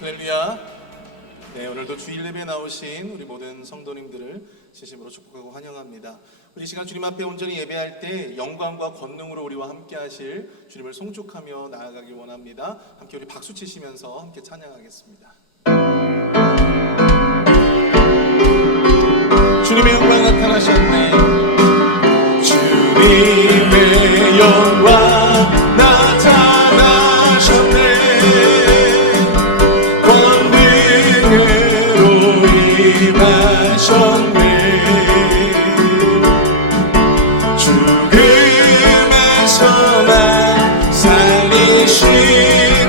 할렐루야. 네, 오늘도 주일 예배에 나오신 우리 모든 성도님들을 진심으로 축복하고 환영합니다. 우리 시간 주님 앞에 온전히 예배할 때 영광과 권능으로 우리와 함께 하실 주님을 송축하며 나아가기 원합니다. 함께 우리 박수 치시면서 함께 찬양하겠습니다. 주님의 영광 나타나셨네. 주님의 영광 나타나셨네. 임하셨네. 죽음에서 날 살리신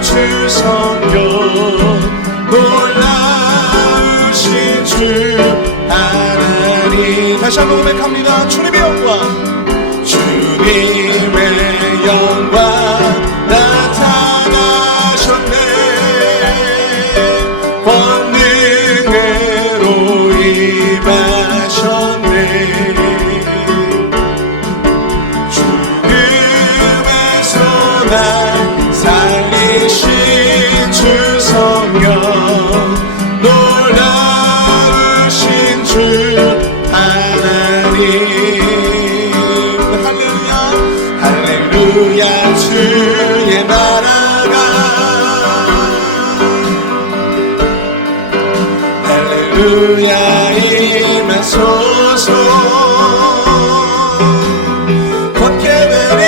주 성령, 놀라우신 주 하나님. 다시 한번 고백합니다. 주님의 영광, 주님의 영광 나타나셨네. 임하셨네. 죽음에서 날 살리신 주 성령, 놀라우신 주 하나님. 할렐루야. 할렐루야. 주의 나라가 할렐루야 임하소서. 걷게 되니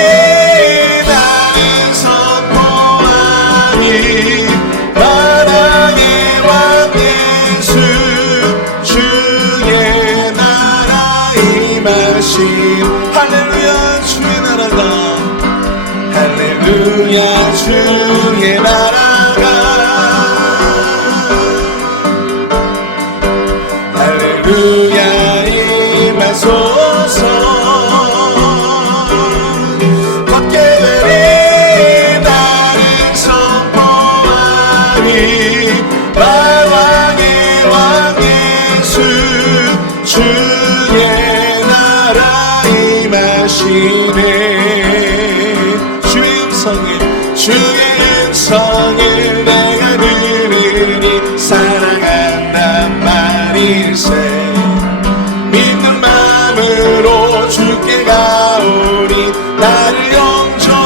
나는 선포하니 만왕의 왕 예수 주의 나라 임하신. 할렐루야 주의 나라가 할렐루야 주의 나라가 할렐루야 임하소서. 걷게 되니 나는 선포하니 만왕의 왕 예수 주의 나라 임하시네. 주의 음성을 내가 들으니 사랑한단 말일세. 믿는 마음으로 주께 가오니 나를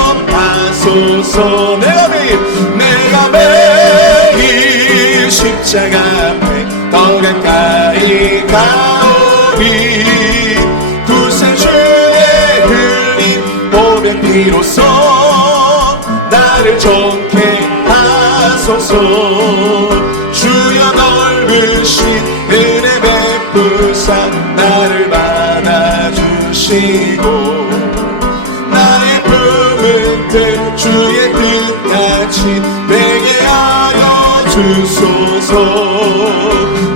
영접하소서. 내가 매일 십자가 앞에 더 가까이 가오니 구세주의 흘린 보배 피로써 나를 좋게 하소서. 주여 넓으신 은혜 베푸사 나를 받아주시고 나의 품은 뜻 주의 뜻같이 되게 하여 주소서.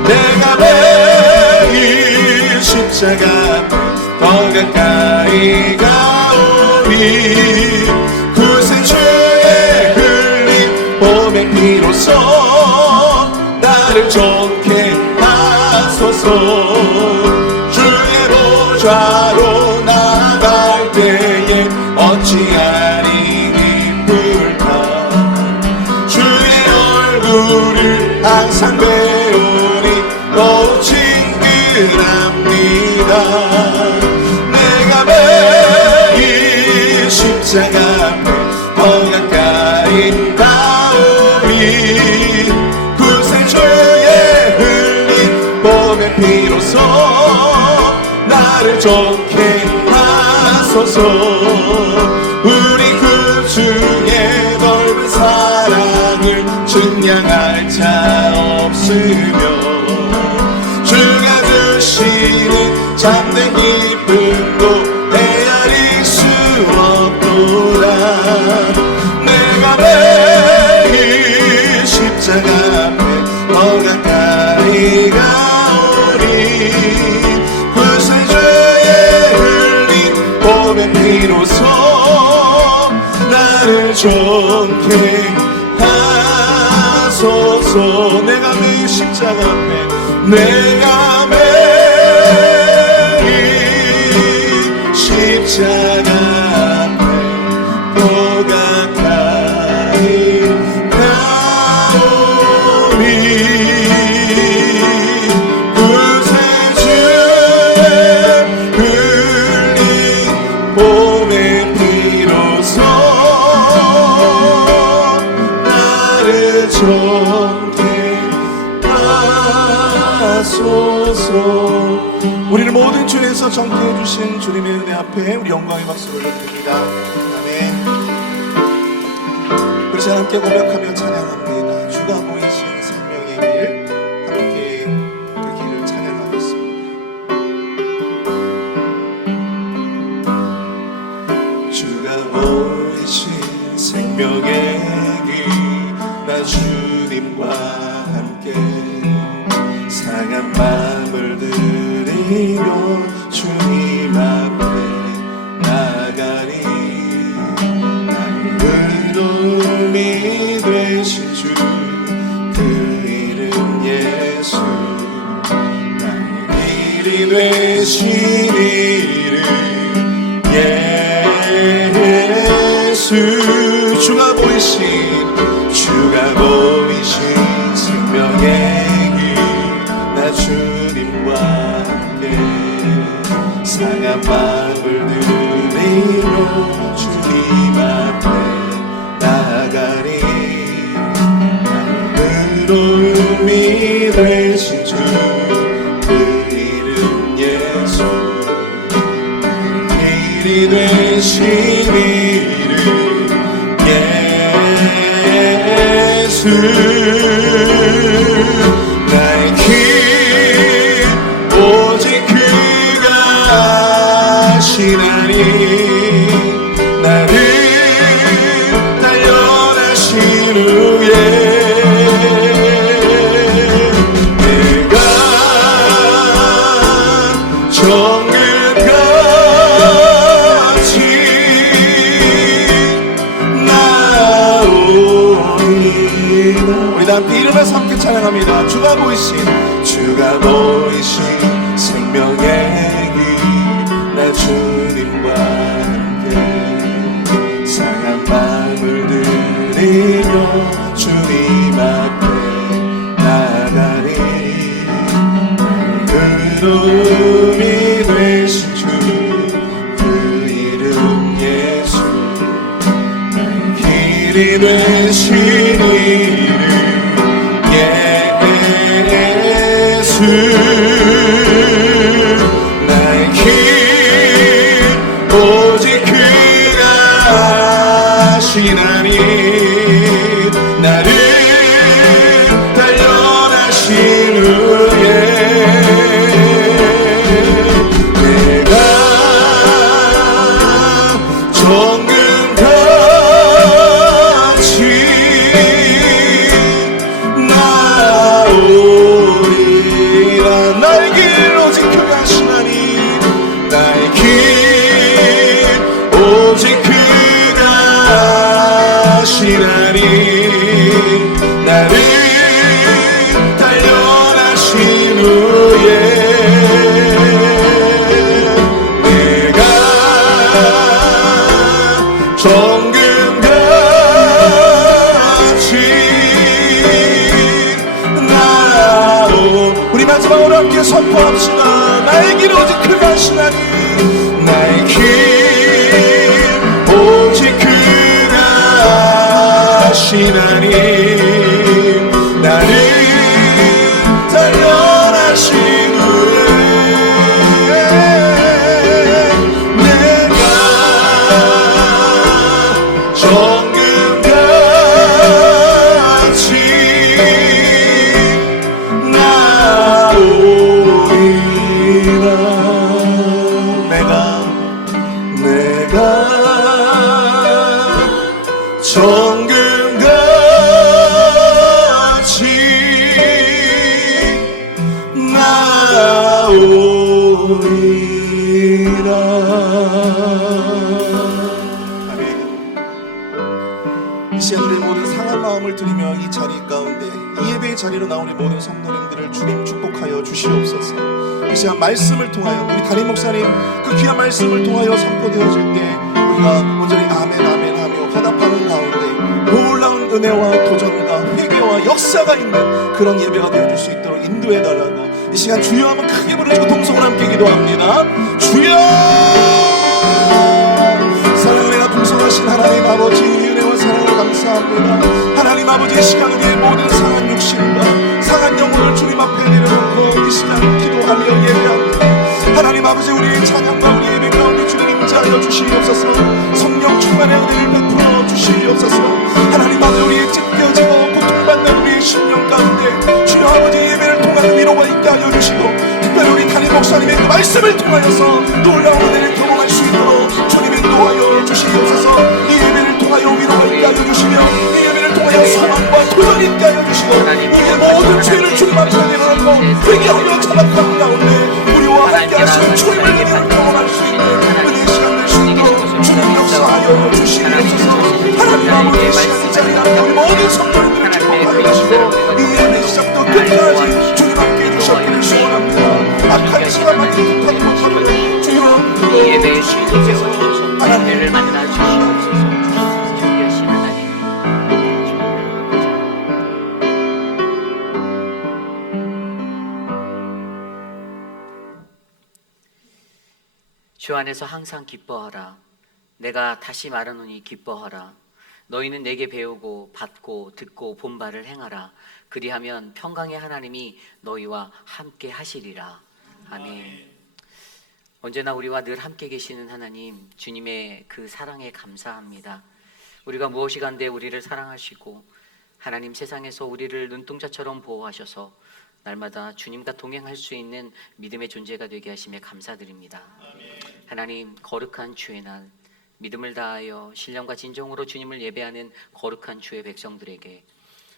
내가 매일 십자가 더 가까이 가오니 구세주의 흘린 보배 피로써 나를 좋게 하소서. 주의 보좌로 나갈 때에 어찌하니 기쁠까. 주의 얼굴을 항상 배우니 더욱 친근합니다. 내가 매일 십자가 앞에 더 가까이 가오니 구세주의 흘린 보배 피로써 나를 좋게 하소서. 우리 구주의 넓은 사랑을 증량할 자 없으며 주가 주시는 참된 기쁨도 헤아릴 수 없도다. 내가 매일 십자가 앞에 더 가까이 가오니 구세주의 흘린 보배 피로써 나를 좋게 하소서. 내가 매일 십자가 앞에 내가 매일 십자가 앞에 더 가까이 가오니 우리를 모든 죄에서 정죄해 주신 주님의 은혜 앞에 우리 영광의 박수를 올려드립니다. 아멘. 우리 자 함께 고백하며 찬양합니다. 주가 보이신 생명의 길, 함께 그 길을 찬양하겠습니다. 주가 보이신 생명의 길, 나 주님과 함께 상한 마음을 드리며 주님 앞에 나가리. 나의 의로움이 되신 주, 그 이름 예수. 나의 길이 되신 이름 예수. 주가 보이신 생명의 나 주님과 함께 상한 마음을 드리며 주님 앞에 나가리. 나의 의로움이 되신 주, 그 이름 예수. 길이 되신 이름 예수. 나의 길 오직 그가 아시나니. 나를 단련하신 후에 내가 정금같이 나오리라. 우리 다 함께 일어나서 함께 찬양합니다. 주가 보이신 생명의 길, 나 주님과 함께 상한 마음을 드리며 주님 앞에 나가리. 의로움이 되신 주, 그 이름 예수. 길이 되신 이름 예수. 나의 길 오직 그가 아시나니. 나를 단련하신 후에 내가 정금같이 나오리라. 나의 길 오직 그가 아시나니. 나의 길 오직 그가 아시나니. 나를 단련하신 후에 내가 정금같이 나오. 우리 마지막으로 함께 선포합시다. 나의 길 오직 그가 아시나니. 나의 길 오직 그가 아시나니. 나를 단련하신 후에 내가 정금같이 나오리라. 내가 정금같이 나오리라. 아멘. 이 시간 우리 모든 상한 마음을 드리며 이 자리 가운데 이 예배의 자리로 나오는 모든 성도님들을 주님 축복하여 주시옵소서. 이 시간 말씀을 통하여 우리 담임 목사님 그 귀한 말씀을 통하여 선포되어질 때 우리가 온전히 아멘 아멘 하며 화답하는 가운데 놀라운 은혜와 도전과 회개와 역사 역사가 있는 그런 예배가 되어줄 수 있도록 인도해달라고 이 시간 주여 한번 크게 부르시고 동성을 함께 기도합니다. 주여! 사랑을 풍성하신 하나님 아버지, 은혜와 사랑을 감사합니다. 하나님 아버지의 시간 우리의 모든 상한 육신과 상한 영혼을 주님 앞에 내려놓고 이 시간 기도하며 예배합니다. 하나님 아버지, 우리의 찬양과 우리의 예배 가운데 주님 임재하여 주시옵소서. 성령 충만의 은혜를 베풀어 주시옵소서. 하나님 아버지, 우리의 찢겨지고 고통받는 우리의 심령 가운데 주여 아버지 예배를 통하여 위로가 있게 하여 주시고, 특별히 우리 담임 목사님의 그 말씀을 통하여서 놀라운 은혜를 경험할 수 있도록 주님 인도하여 주시옵소서. 이 예배를 통하여 위로가 있게 하여 주시며, 이 예배를 통하여 소망과 도전이 있게 하여 주시고, 우리의 모든 죄를 주님 앞에 내려놓고 회개하여 자박하는 가운데 우리와 함께 하시는 주님의 은혜를 경험할 수 있는 은혜의 시간 될 수 있도록 주님 역사하여 주시옵소서. 하나님 아버지의 시간 이 자리에 함께 우리 모든 성도님들을 축복하여 주시고, 이 예배 시작도 끝까지 주님 함께 해주셨기를 소원합니다. 악한 시간만 뜻하는 것처럼 주여 이 예배의 주인이 되어주셔서 은혜를 만나 주시옵소서. 준비하신 하나님, 주 안에서 항상 기뻐하라. 내가 다시 말하노니 기뻐하라. 너희는 내게 배우고 받고 듣고 본 바를 행하라. 그리하면 평강의 하나님이 너희와 함께 하시리라. 아멘. 언제나 우리와 늘 함께 계시는 하나님, 주님의 그 사랑에 감사합니다. 우리가 무엇이 간데 우리를 사랑하시고 하나님 세상에서 우리를 눈동자처럼 보호하셔서 날마다 주님과 동행할 수 있는 믿음의 존재가 되게 하심에 감사드립니다. 하나님, 거룩한 주의 날 믿음을 다하여 신령과 진정으로 주님을 예배하는 거룩한 주의 백성들에게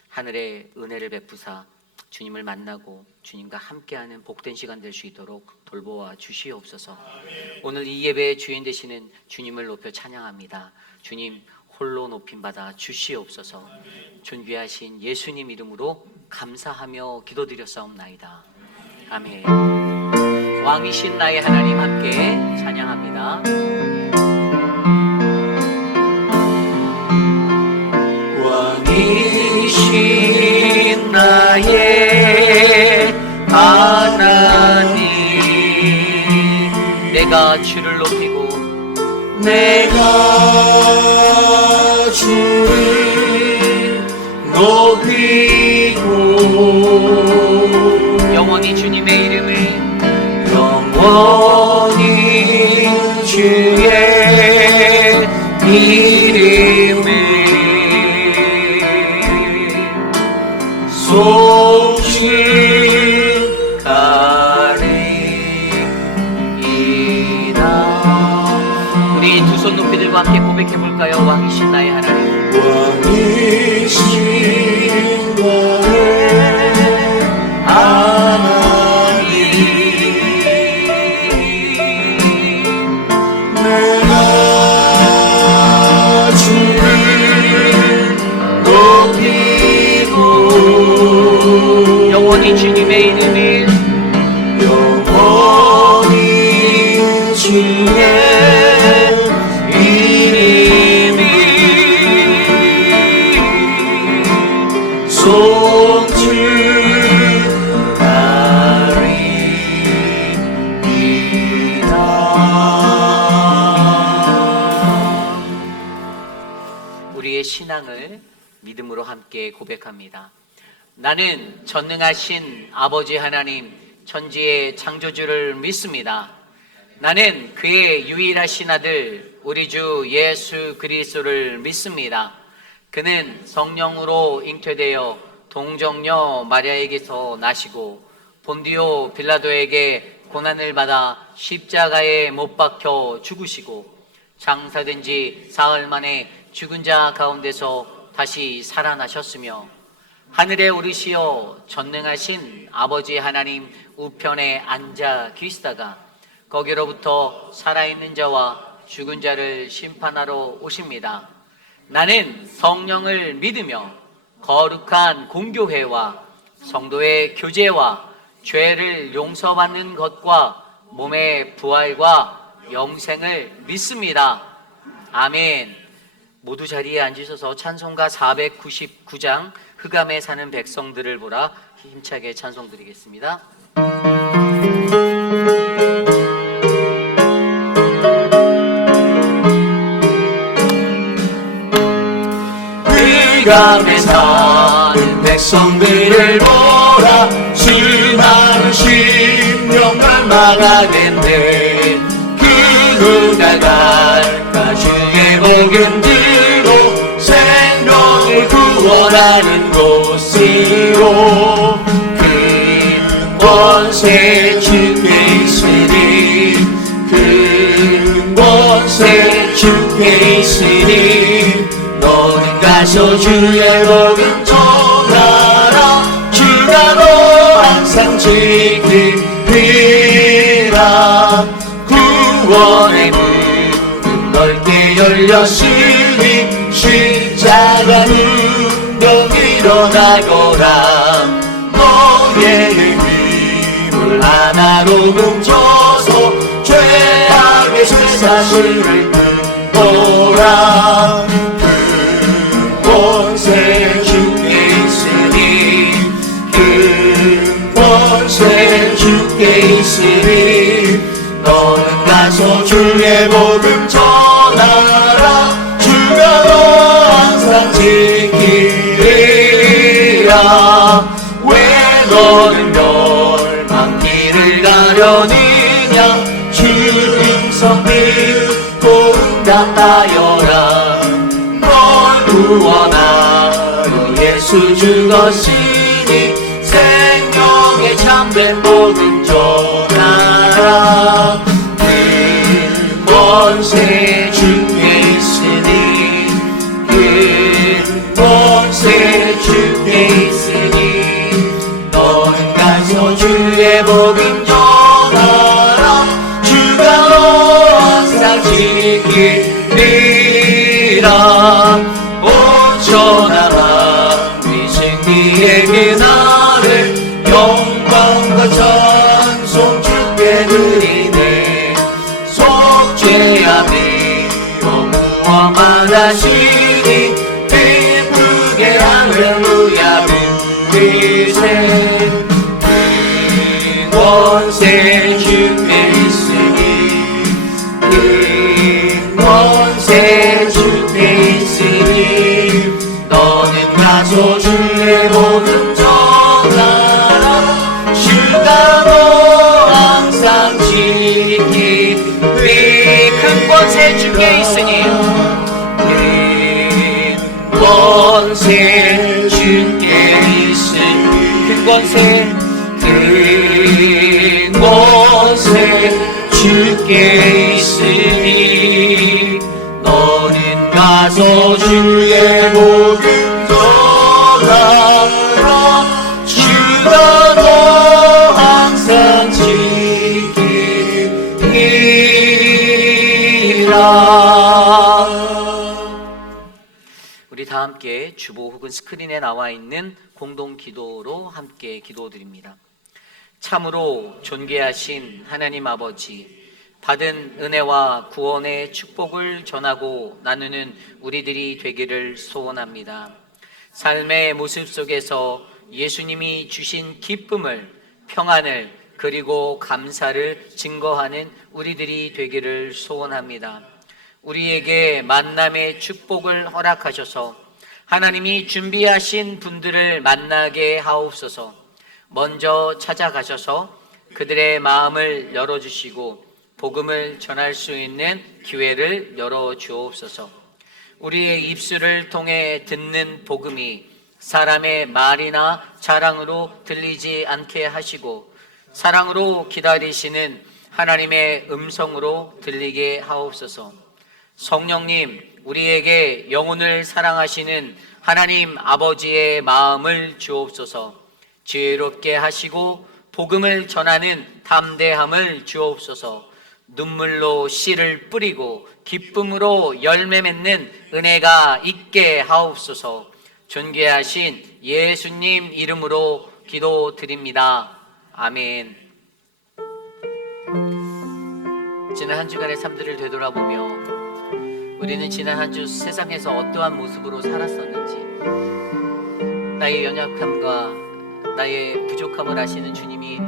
하늘의 은혜를 베푸사 주님을 만나고 주님과 함께하는 복된 시간 될 수 있도록 돌보아 주시옵소서. 오늘 이 예배의 주인 되시는 주님을 높여 찬양합니다. 주님 홀로 높임 받아 주시옵소서. 존귀하신 예수님 이름으로 감사하며 기도드렸사옵나이다. 아멘. 왕이신 나의 하나님 함께 찬양합니다. 왕이신 나의 하나님, 내가 주를 높이고 내가 주를 높이고 영원히 주님의 이름을 영원히 주의 이름을 우리 두 손 높이들과 함께 고백해 볼까요? 왕이신 나의 하나님, 왕이신 나의 하나님, 내가 주를 높이고 영원히 주님의 이름을 영원히 주의 이름이 송축하리이다. 우리의 신앙을 믿음으로 함께 고백합니다. 나는 전능하신 아버지 하나님, 천지의 창조주를 믿습니다. 나는 그의 유일하신 아들 우리 주 예수 그리스도를 믿습니다. 그는 성령으로 잉태되어 동정녀 마리아에게서 나시고 본디오 빌라도에게 고난을 받아 십자가에 못 박혀 죽으시고 장사된 지 사흘 만에 죽은 자 가운데서 다시 살아나셨으며 하늘에 오르시어 전능하신 아버지 하나님 우편에 앉아 계시다가 거기로부터 살아있는 자와 죽은 자를 심판하러 오십니다. 나는 성령을 믿으며 거룩한 공교회와 성도의 교제와 죄를 용서받는 것과 몸의 부활과 영생을 믿습니다. 아멘. 모두 자리에 앉으셔서 찬송가 499장 흑암에 사는 백성들을 보라. 힘차게 찬송 드리겠습니다. 흑암에 사는 백성들을 보라. 수많은 심령을 막아냈네. 그 그날 갈까 주의 복음 들고 생명을 구원하는 곳으로. 그 권세 주께 있으니, 그 권세 주께 있으니, 너는 가서 주의 복음 전하라. 주가 너 항상 지키리라. 구원의 문은 넓게 열렸으니 십자가 운동 일어나거라. 너의 힘을 하나로 뭉쳐서 죄악의 쇠사슬을 끊어라. 권세 주께 있으니, 그 권세 주께 있으니, 너는 가서 주의 복음 전하라. 주가 너 항상 지키리라. 왜 너는 멸망길을 가려느냐. 주 음성 듣고 응답하여라. 구원하여 예수 죽었으니 생명의 참된 복음 전하라. 그 권세 주께 있으니, 그 권세 주께 있으니, 너는 가서 주의 복음 전하라. 주가 너 항상 지키리라. 오천하라 승리의 그날에 영광과 찬송 주께 드리네. 속죄야 미워 무함하다시니 기쁘게 할렐루야 부르세. 그 권세 주께 있으니, 그 권세 주께 있으니, 너는 가서 주의 복음 전하라. 주가 너 항상 지키리. 큰 권세 주께 있으니, 큰 권세 주께 있으니, 큰 권세, 큰 권세 주께 있으니, 너는 가서 주의 복음 전하라. 주가 너 항상 지키리라. 우리 다 함께 주보 혹은 스크린에 나와 있는 공동 기도로 함께 기도드립니다. 참으로 존귀하신 하나님 아버지, 받은 은혜와 구원의 축복을 전하고 나누는 우리들이 되기를 소원합니다. 삶의 모습 속에서 예수님이 주신 기쁨을, 평안을, 그리고 감사를 증거하는 우리들이 되기를 소원합니다. 우리에게 만남의 축복을 허락하셔서 하나님이 준비하신 분들을 만나게 하옵소서. 먼저 찾아가셔서 그들의 마음을 열어주시고 복음을 전할 수 있는 기회를 열어주옵소서. 우리의 입술을 통해 듣는 복음이 사람의 말이나 자랑으로 들리지 않게 하시고 사랑으로 기다리시는 하나님의 음성으로 들리게 하옵소서. 성령님, 우리에게 영혼을 사랑하시는 하나님 아버지의 마음을 주옵소서. 지혜롭게 하시고 복음을 전하는 담대함을 주옵소서. 눈물로 씨를 뿌리고 기쁨으로 열매 맺는 은혜가 있게 하옵소서. 존귀하신 예수님 이름으로 기도드립니다. 아멘. 지난 한 주간의 삶들을 되돌아보며 우리는 지난 한 주 세상에서 어떠한 모습으로 살았었는지, 나의 연약함과 나의 부족함을 아시는 주님이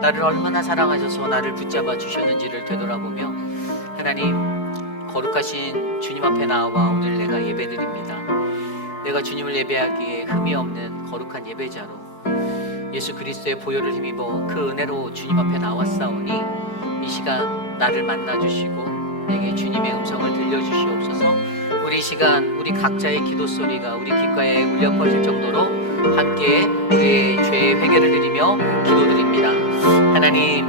나를 얼마나 사랑하셔서 나를 붙잡아 주셨는지를 되돌아보며 하나님, 거룩하신 주님 앞에 나와 오늘 내가 예배드립니다. 내가 주님을 예배하기에 흠이 없는 거룩한 예배자로 예수 그리스도의 보혈을 힘입어 그 은혜로 주님 앞에 나왔사오니 이 시간 나를 만나주시고 내게 주님의 음성을 들려주시옵소서. 우리 시간 우리 각자의 기도 소리가 우리 귓가에 울려 퍼질 정도로 함께 우리의 죄의 회개를 드리며 기도드립니다. 하나님,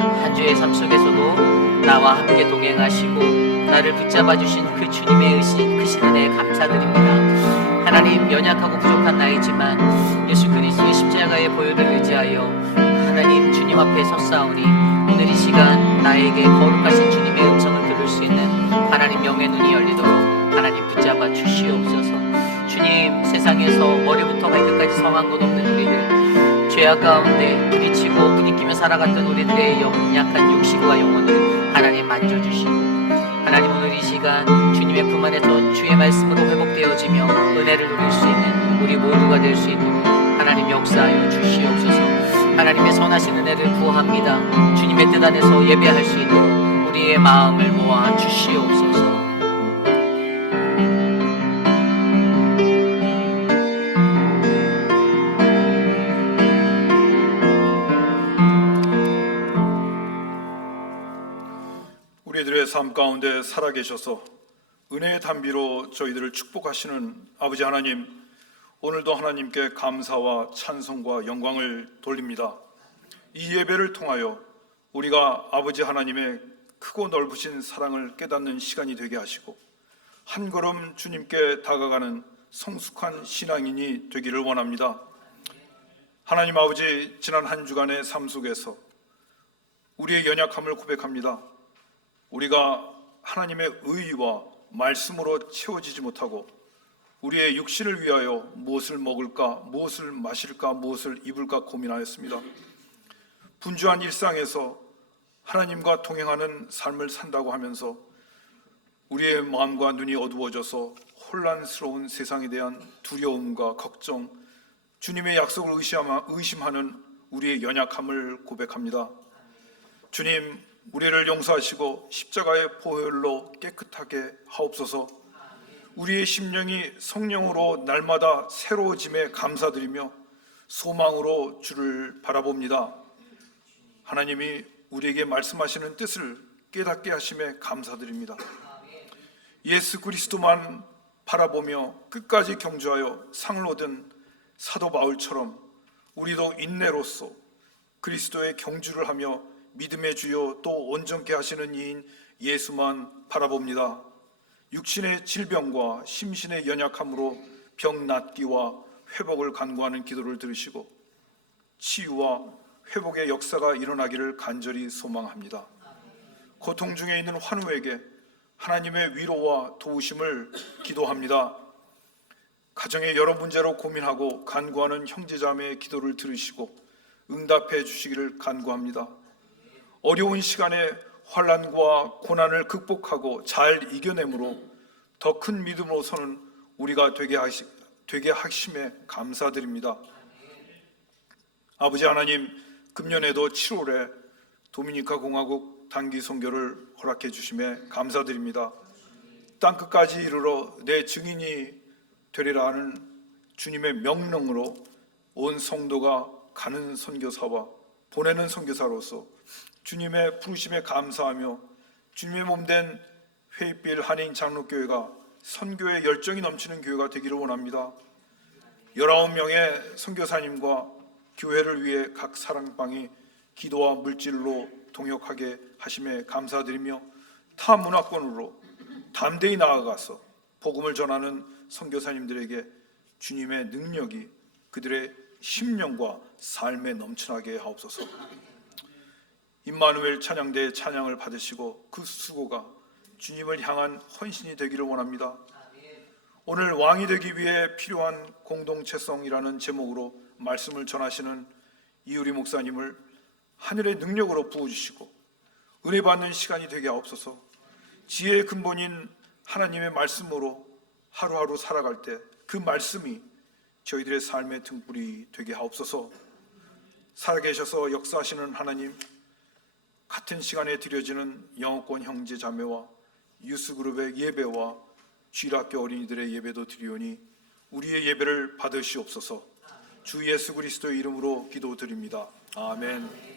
한 주의 삶 속에서도 나와 함께 동행하시고 나를 붙잡아 주신 그 주님의 크신 은혜에 감사드립니다. 하나님, 연약하고 부족한 나이지만 예수 그리스도의 십자가의 보혈을 의지하여 하나님 주님 앞에 섰사오니 오늘 이 시간 나에게 거룩하신 주님의 음성을 들을 수 있는 하나님 영의 눈이 열리도록 하나님 붙잡아 주시옵소서. 주님, 세상에서 머리부터 발끝까지 성한 것 없는 우리들, 죄악 가운데 부딪히고 부딪히며 살아갔던 우리들의 약한 육신과 영혼을 하나님 만져주시고 하나님, 오늘 이 시간 주님의 품 안에서 주의 말씀으로 회복되어지며 은혜를 누릴 수 있는 우리 모두가 될 수 있도록 하나님 역사하여 주시옵소서. 하나님의 선하신 은혜를 구합니다. 주님의 뜻 안에서 예배할 수 있도록 우리의 마음을 모아 주시옵소서. 우리들의 삶 가운데 살아계셔서 은혜의 단비로 저희들을 축복하시는 아버지 하나님, 오늘도 하나님께 감사와 찬송과 영광을 돌립니다. 이 예배를 통하여 우리가 아버지 하나님의 크고 넓으신 사랑을 깨닫는 시간이 되게 하시고 한 걸음 주님께 다가가는 성숙한 신앙인이 되기를 원합니다. 하나님 아버지, 지난 한 주간의 삶 속에서 우리의 연약함을 고백합니다. 우리가 하나님의 의와 말씀으로 채워지지 못하고 우리의 육신을 위하여 무엇을 먹을까, 무엇을 마실까, 무엇을 입을까 고민하였습니다. 분주한 일상에서 하나님과 동행하는 삶을 산다고 하면서 우리의 마음과 눈이 어두워져서 혼란스러운 세상에 대한 두려움과 걱정, 주님의 약속을 의심하는 우리의 연약함을 고백합니다. 주님, 우리를 용서하시고 십자가의 보혈로 깨끗하게 하옵소서. 우리의 심령이 성령으로 날마다 새로워짐에 감사드리며 소망으로 주를 바라봅니다. 하나님이 우리에게 말씀하시는 뜻을 깨닫게 하심에 감사드립니다. 예수 그리스도만 바라보며 끝까지 경주하여 상을 얻은 사도 바울처럼 우리도 인내로서 그리스도의 경주를 하며 믿음의 주요 또 온전케 하시는 이인 예수만 바라봅니다. 육신의 질병과 심신의 연약함으로 병 낫기와 회복을 간구하는 기도를 들으시고 치유와 회복의 역사가 일어나기를 간절히 소망합니다. 고통 중에 있는 환우에게 하나님의 위로와 도우심을 기도합니다. 가정의 여러 문제로 고민하고 간구하는 형제자매의 기도를 들으시고 응답해 주시기를 간구합니다. 어려운 시간에 환난과 고난을 극복하고 잘 이겨내므로 더 큰 믿음으로 서는 우리가 되게 하심에 감사드립니다. 아버지 하나님, 금년에도 7월에 도미니카 공화국 단기 선교를 허락해 주심에 감사드립니다. 땅끝까지 이르러 내 증인이 되리라 하는 주님의 명령으로 온 성도가 가는 선교사와 보내는 선교사로서 주님의 부르심에 감사하며 주님의 몸된 회의빌 한인 장로교회가 선교에 열정이 넘치는 교회가 되기를 원합니다. 19명의 선교사님과 교회를 위해 각 사랑방이 기도와 물질로 동역하게 하심에 감사드리며 타 문화권으로 담대히 나아가서 복음을 전하는 선교사님들에게 주님의 능력이 그들의 심령과 삶에 넘쳐나게 하옵소서. 임마누엘 찬양대의 찬양을 받으시고 그 수고가 주님을 향한 헌신이 되기를 원합니다. 오늘 왕이 되기 위해 필요한 공동체성이라는 제목으로 말씀을 전하시는 이유리 목사님을 하늘의 능력으로 부어주시고 은혜 받는 시간이 되게 하옵소서. 지혜의 근본인 하나님의 말씀으로 하루하루 살아갈 때 그 말씀이 저희들의 삶의 등불이 되게 하옵소서. 살아계셔서 역사하시는 하나님, 같은 시간에 드려지는 영어권 형제 자매와 유스그룹의 예배와 주일학교 어린이들의 예배도 드리오니 우리의 예배를 받으시옵소서. 주 예수 그리스도의 이름으로 기도드립니다. 아멘.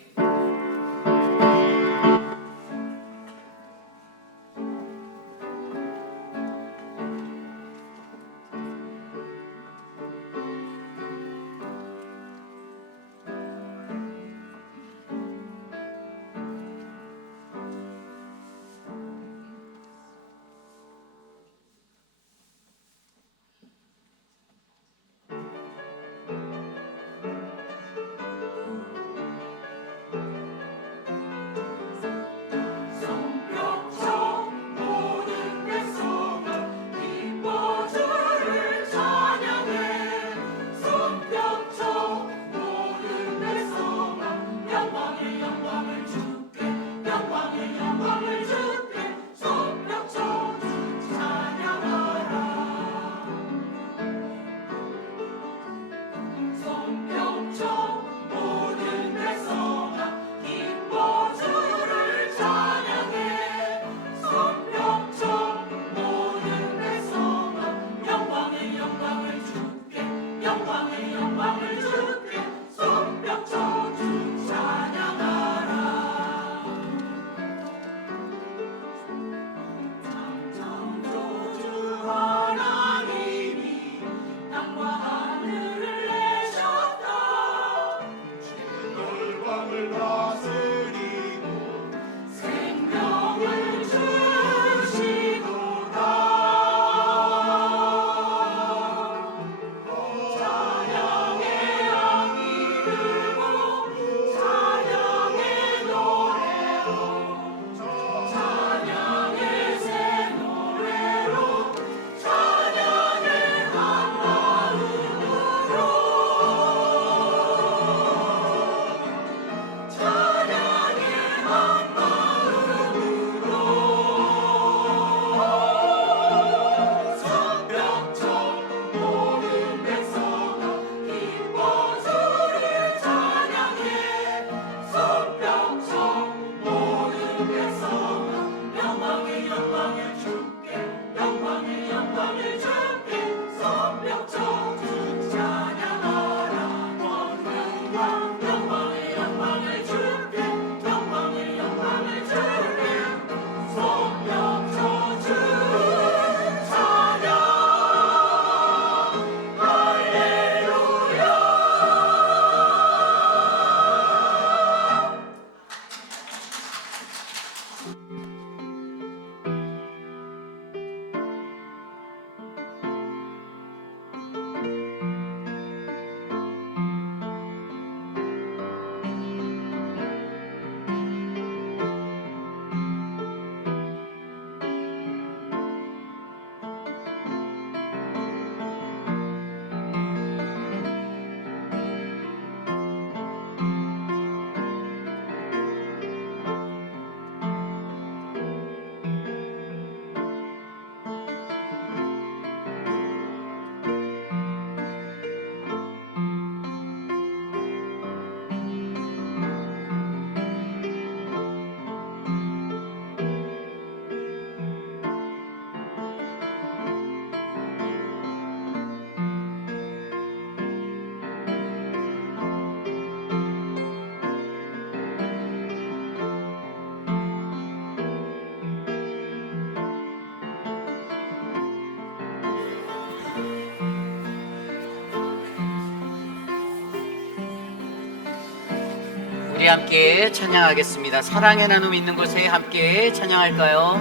우리 함께 찬양하겠습니다. 사랑의 나눔 있는 곳에 함께 찬양할까요?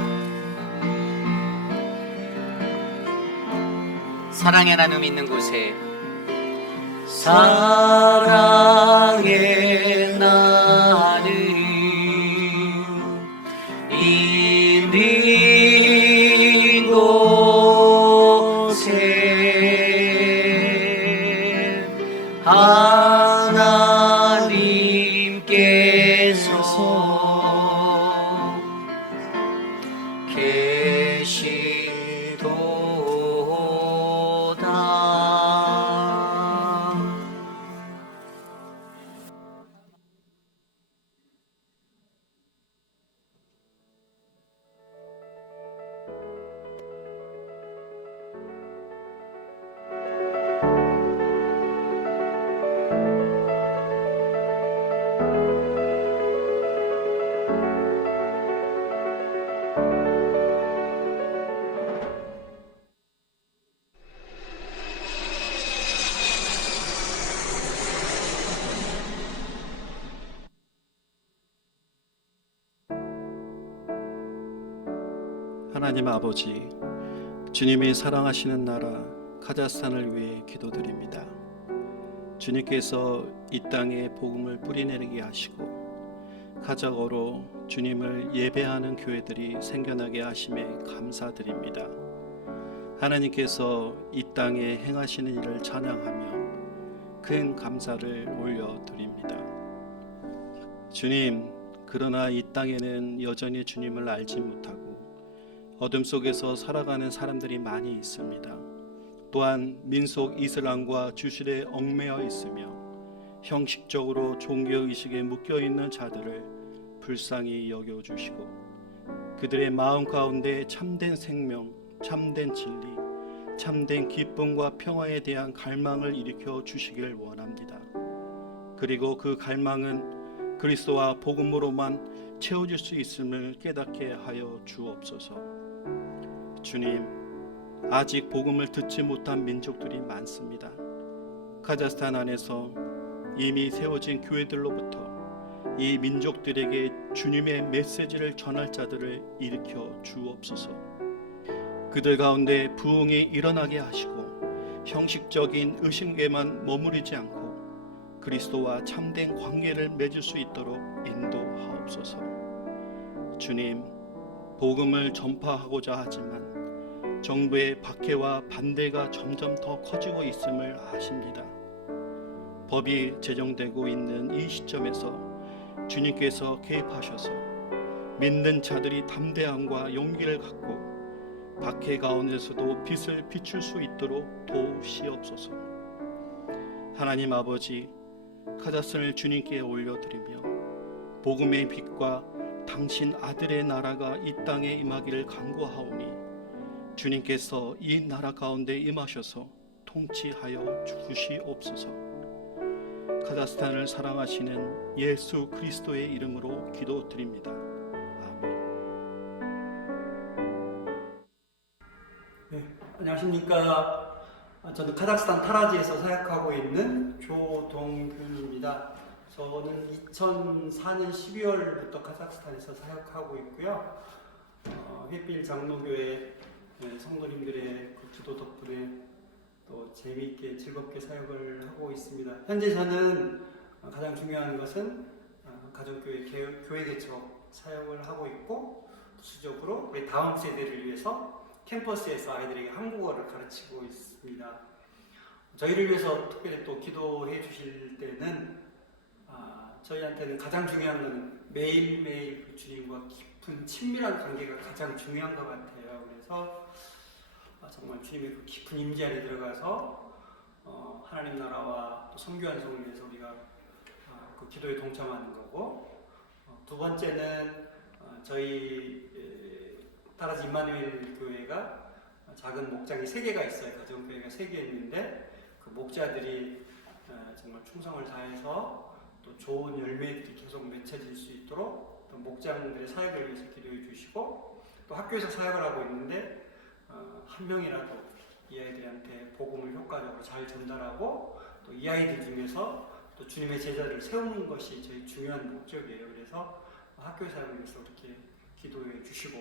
사랑의 나눔 있는 곳에 사랑의 나눔 있는 곳에 하나님께서 계시도다. 하나님 아버지, 주님이 사랑하시는 나라 카자흐스탄을 위해 기도드립니다. 주님께서 이 땅에 복음을 뿌리내리게 하시고 카자흐어로 주님을 예배하는 교회들이 생겨나게 하심에 감사드립니다. 하나님께서 이 땅에 행하시는 일을 찬양하며 큰 감사를 올려드립니다. 주님, 그러나 이 땅에는 여전히 주님을 알지 못하고 어둠 속에서 살아가는 사람들이 많이 있습니다. 또한 민속 이슬람과 주실에 얽매여 있으며 형식적으로 종교의식에 묶여있는 자들을 불쌍히 여겨주시고 그들의 마음 가운데 참된 생명, 참된 진리, 참된 기쁨과 평화에 대한 갈망을 일으켜 주시길 원합니다. 그리고 그 갈망은 그리스도와 복음으로만 채워질 수 있음을 깨닫게 하여 주옵소서. 주님, 아직 복음을 듣지 못한 민족들이 많습니다. 카자흐스탄 안에서 이미 세워진 교회들로부터 이 민족들에게 주님의 메시지를 전할 자들을 일으켜 주옵소서. 그들 가운데 부흥이 일어나게 하시고 형식적인 의식에만 머무르지 않고 그리스도와 참된 관계를 맺을 수 있도록 인도하옵소서. 주님, 복음을 전파하고자 하지만 정부의 박해와 반대가 점점 더 커지고 있음을 아십니다. 법이 제정되고 있는 이 시점에서 주님께서 개입하셔서 믿는 자들이 담대함과 용기를 갖고 박해 가운데서도 빛을 비출 수 있도록 도우시옵소서. 하나님 아버지, 카자흐스탄을 주님께 올려드리며 복음의 빛과 당신 아들의 나라가 이 땅에 임하기를 간구하오니 주님께서 이 나라 가운데 임하셔서 통치하여 주시옵소서. 카자흐스탄을 사랑하시는 예수 그리스도의 이름으로 기도드립니다. 아멘. 네, 안녕하십니까. 저는 카자흐스탄 타라지에서 사역하고 있는 조동균입니다. 저는 2004년 12월부터 카자흐스탄에서 사역하고 있고요. 휘필 장로교회 성도님들의 그 기도 덕분에 또 재미있게 즐겁게 사역을 하고 있습니다. 현재 저는 가장 중요한 것은 가정교회 교회 개척 사역을 하고 있고 부수적으로 우리 다음 세대를 위해서 캠퍼스에서 아이들에게 한국어를 가르치고 있습니다. 저희를 위해서 특별히 또 기도해 주실 때는 저희한테는 가장 중요한 것은 매일매일 그 주님과 깊은 친밀한 관계가 가장 중요한 것 같아요. 그래서 정말 주님의 그 깊은 임재 안에 들어가서 하나님 나라와 또 선교 완성을 위해서 우리가 그 기도에 동참하는 거고, 두 번째는 저희 타라지 임마누엘 교회가 작은 목장이 3개가 있어요. 가정교회가 3개 있는데 그 목자들이 정말 충성을 다해서 또 좋은 열매들이 계속 맺혀질 수 있도록 또 목장들의 사역을 위해서 기도해 주시고, 또 학교에서 사역을 하고 있는데 한 명이라도 이 아이들한테 복음을 효과적으로 잘 전달하고 또 이 아이들 중에서 또 주님의 제자들을 세우는 것이 저희 중요한 목적이에요. 그래서 학교 사역을 위해서 이렇게 기도해 주시고,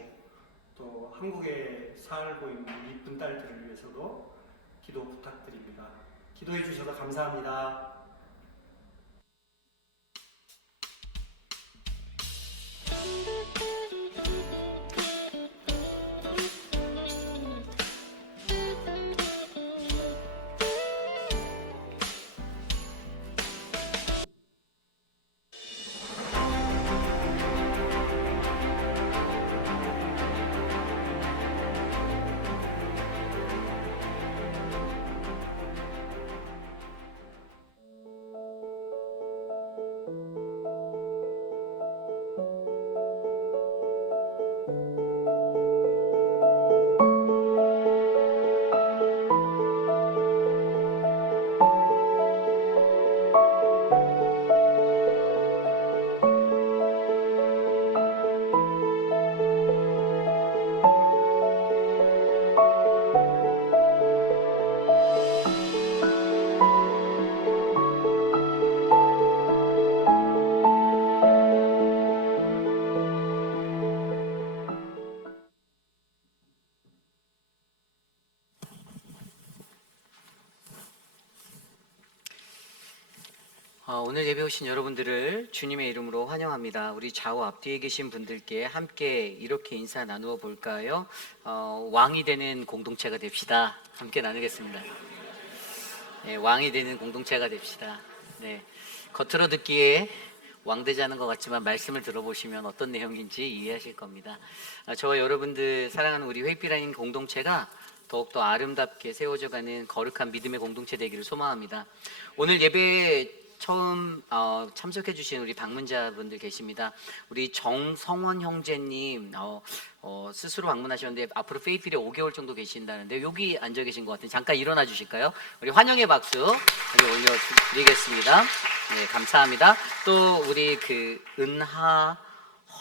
또 한국에 살고 있는 이쁜 딸들을 위해서도 기도 부탁드립니다. 기도해 주셔서 감사합니다. 오늘 예배 오신 여러분들을 주님의 이름으로 환영합니다. 우리 좌우 앞뒤에 계신 분들께 함께 이렇게 인사 나누어 볼까요? 왕이 되는 공동체가 됩시다. 함께 나누겠습니다. 네, 왕이 되는 공동체가 됩시다. 네, 겉으로 듣기에 왕 되자는 것 같지만 말씀을 들어보시면 어떤 내용인지 이해하실 겁니다. 저와 여러분들 사랑하는 우리 회빛라인 공동체가 더욱더 아름답게 세워져가는 거룩한 믿음의 공동체 되기를 소망합니다. 오늘 예배 처음 참석해 주신 우리 방문자분들 계십니다. 우리 정성원 형제님 스스로 방문하셨는데 앞으로 페이필에 5개월 정도 계신다는데 여기 앉아 계신 것 같은데 잠깐 일어나 주실까요? 우리 환영의 박수 여기 올려드리겠습니다. 네, 감사합니다. 또 우리 그 은하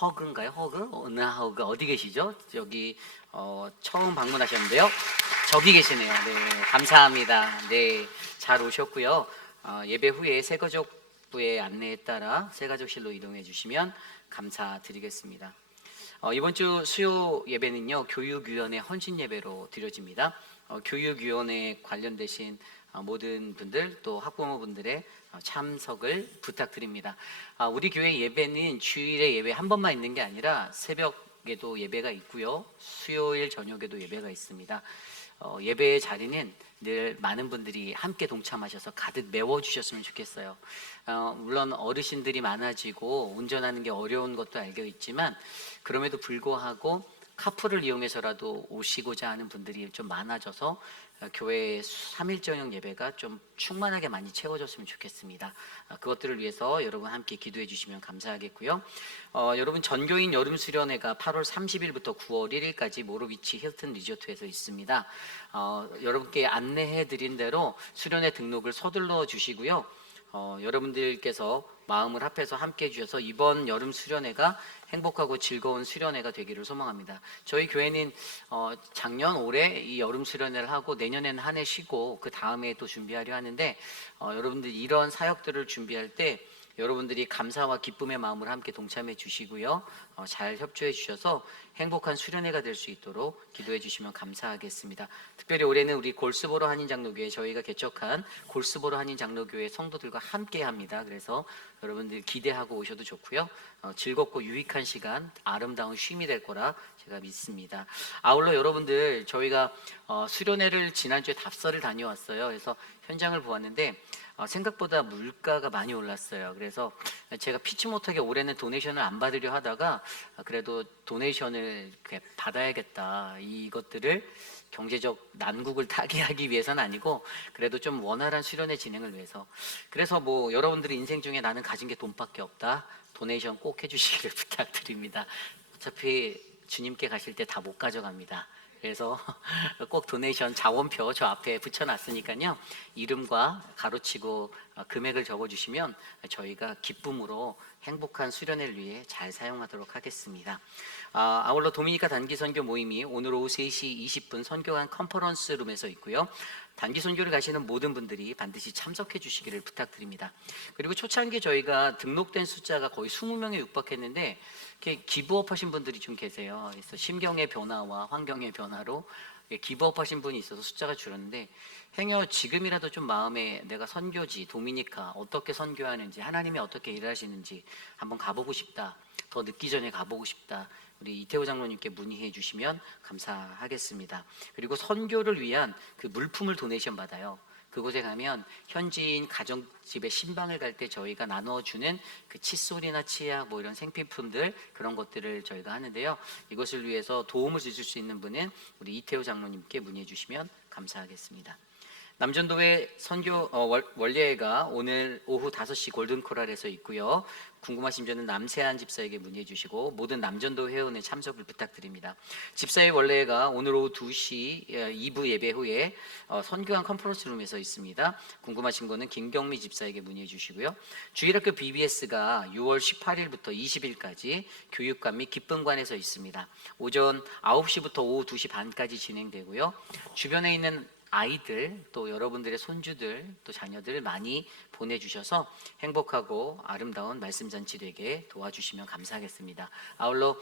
허그인가요? 허그? 은하 허그 어디 계시죠? 여기 처음 방문하셨는데요. 저기 계시네요. 네, 감사합니다. 네, 잘 오셨고요. 예배 후에 새가족부의 안내에 따라 새가족실로 이동해 주시면 감사드리겠습니다. 이번 주 수요 예배는요, 교육위원회 헌신 예배로 드려집니다. 교육위원회 관련되신 모든 분들 또 학부모분들의 참석을 부탁드립니다. 우리 교회 예배는 주일에 예배 한 번만 있는 게 아니라 새벽에도 예배가 있고요, 수요일 저녁에도 예배가 있습니다. 예배의 자리는 늘 많은 분들이 함께 동참하셔서 가득 메워주셨으면 좋겠어요. 물론 어르신들이 많아지고 운전하는 게 어려운 것도 알고 있지만 그럼에도 불구하고 카풀을 이용해서라도 오시고자 하는 분들이 좀 많아져서 교회 3일 저녁 예배가 좀 충만하게 많이 채워졌으면 좋겠습니다. 그것들을 위해서 여러분 함께 기도해 주시면 감사하겠고요. 여러분 전교인 여름 수련회가 8월 30일부터 9월 1일까지 모로비치 힐튼 리조트에서 있습니다. 여러분께 안내해 드린 대로 수련회 등록을 서둘러 주시고요. 여러분들께서 마음을 합해서 함께 해주셔서 이번 여름 수련회가 행복하고 즐거운 수련회가 되기를 소망합니다. 저희 교회는 작년 올해 이 여름 수련회를 하고 내년에는 한 해 쉬고 그 다음에 또 준비하려 하는데 여러분들 이런 사역들을 준비할 때 여러분들이 감사와 기쁨의 마음으로 함께 동참해 주시고요. 잘 협조해 주셔서 행복한 수련회가 될 수 있도록 기도해 주시면 감사하겠습니다. 특별히 올해는 우리 골스보로 한인장로교회 저희가 개척한 골스보로 한인장로교회 성도들과 함께 합니다. 그래서 여러분들 기대하고 오셔도 좋고요. 즐겁고 유익한 시간, 아름다운 쉼이 될 거라 제가 믿습니다. 아울러 여러분들 저희가 수련회를 지난주에 답서를 다녀왔어요. 그래서 현장을 보았는데 생각보다 물가가 많이 올랐어요. 그래서 제가 피치 못하게 올해는 도네이션을 안 받으려 하다가 그래도 도네이션을 받아야겠다. 이것들을 경제적 난국을 타개하기 위해서는 아니고 그래도 좀 원활한 수련회 진행을 위해서. 그래서 뭐 여러분들의 인생 중에 나는 가진 게 돈밖에 없다. 도네이션 꼭 해주시기를 부탁드립니다. 어차피 주님께 가실 때 다 못 가져갑니다. 그래서 꼭 도네이션 자원표 저 앞에 붙여놨으니까요. 이름과 가로치고 금액을 적어주시면 저희가 기쁨으로 행복한 수련회를 위해 잘 사용하도록 하겠습니다. 아울러 도미니카 단기 선교 모임이 오늘 오후 3시 20분 선교관 컨퍼런스 룸에서 있고요. 단기 선교를 가시는 모든 분들이 반드시 참석해 주시기를 부탁드립니다. 그리고 초창기 저희가 등록된 숫자가 거의 20명에 육박했는데 기부업 하신 분들이 좀 계세요. 그래서 심경의 변화와 환경의 변화로 기부업 하신 분이 있어서 숫자가 줄었는데 행여 지금이라도 좀 마음에 내가 선교지 도미니카 어떻게 선교하는지 하나님이 어떻게 일하시는지 한번 가보고 싶다. 더 늦기 전에 가보고 싶다. 우리 이태호 장로님께 문의해 주시면 감사하겠습니다. 그리고 선교를 위한 그 물품을 도네이션 받아요. 그곳에 가면 현지인 가정집에 신방을 갈 때 저희가 나눠주는 그 칫솔이나 치약 뭐 이런 생필품들 그런 것들을 저희가 하는데요. 이것을 위해서 도움을 주실 수 있는 분은 우리 이태호 장로님께 문의해 주시면 감사하겠습니다. 남전도회 선교 원례회가 오늘 오후 5시 골든코랄에서 있고요. 궁금하신 점은 남세한 집사에게 문의해 주시고 모든 남전도 회원의 참석을 부탁드립니다. 집사회 원례회가 오늘 오후 2시 2부 예배 후에 선교한 컨퍼런스룸에서 있습니다. 궁금하신 거는 김경미 집사에게 문의해 주시고요. 주일학교 BBS가 6월 18일부터 20일까지 교육관 및 기쁨관에서 있습니다. 오전 9시부터 오후 2시 반까지 진행되고요. 주변에 있는 아이들 또 여러분들의 손주들 또 자녀들 많이 보내주셔서 행복하고 아름다운 말씀잔치 되게 도와주시면 감사하겠습니다. 아울러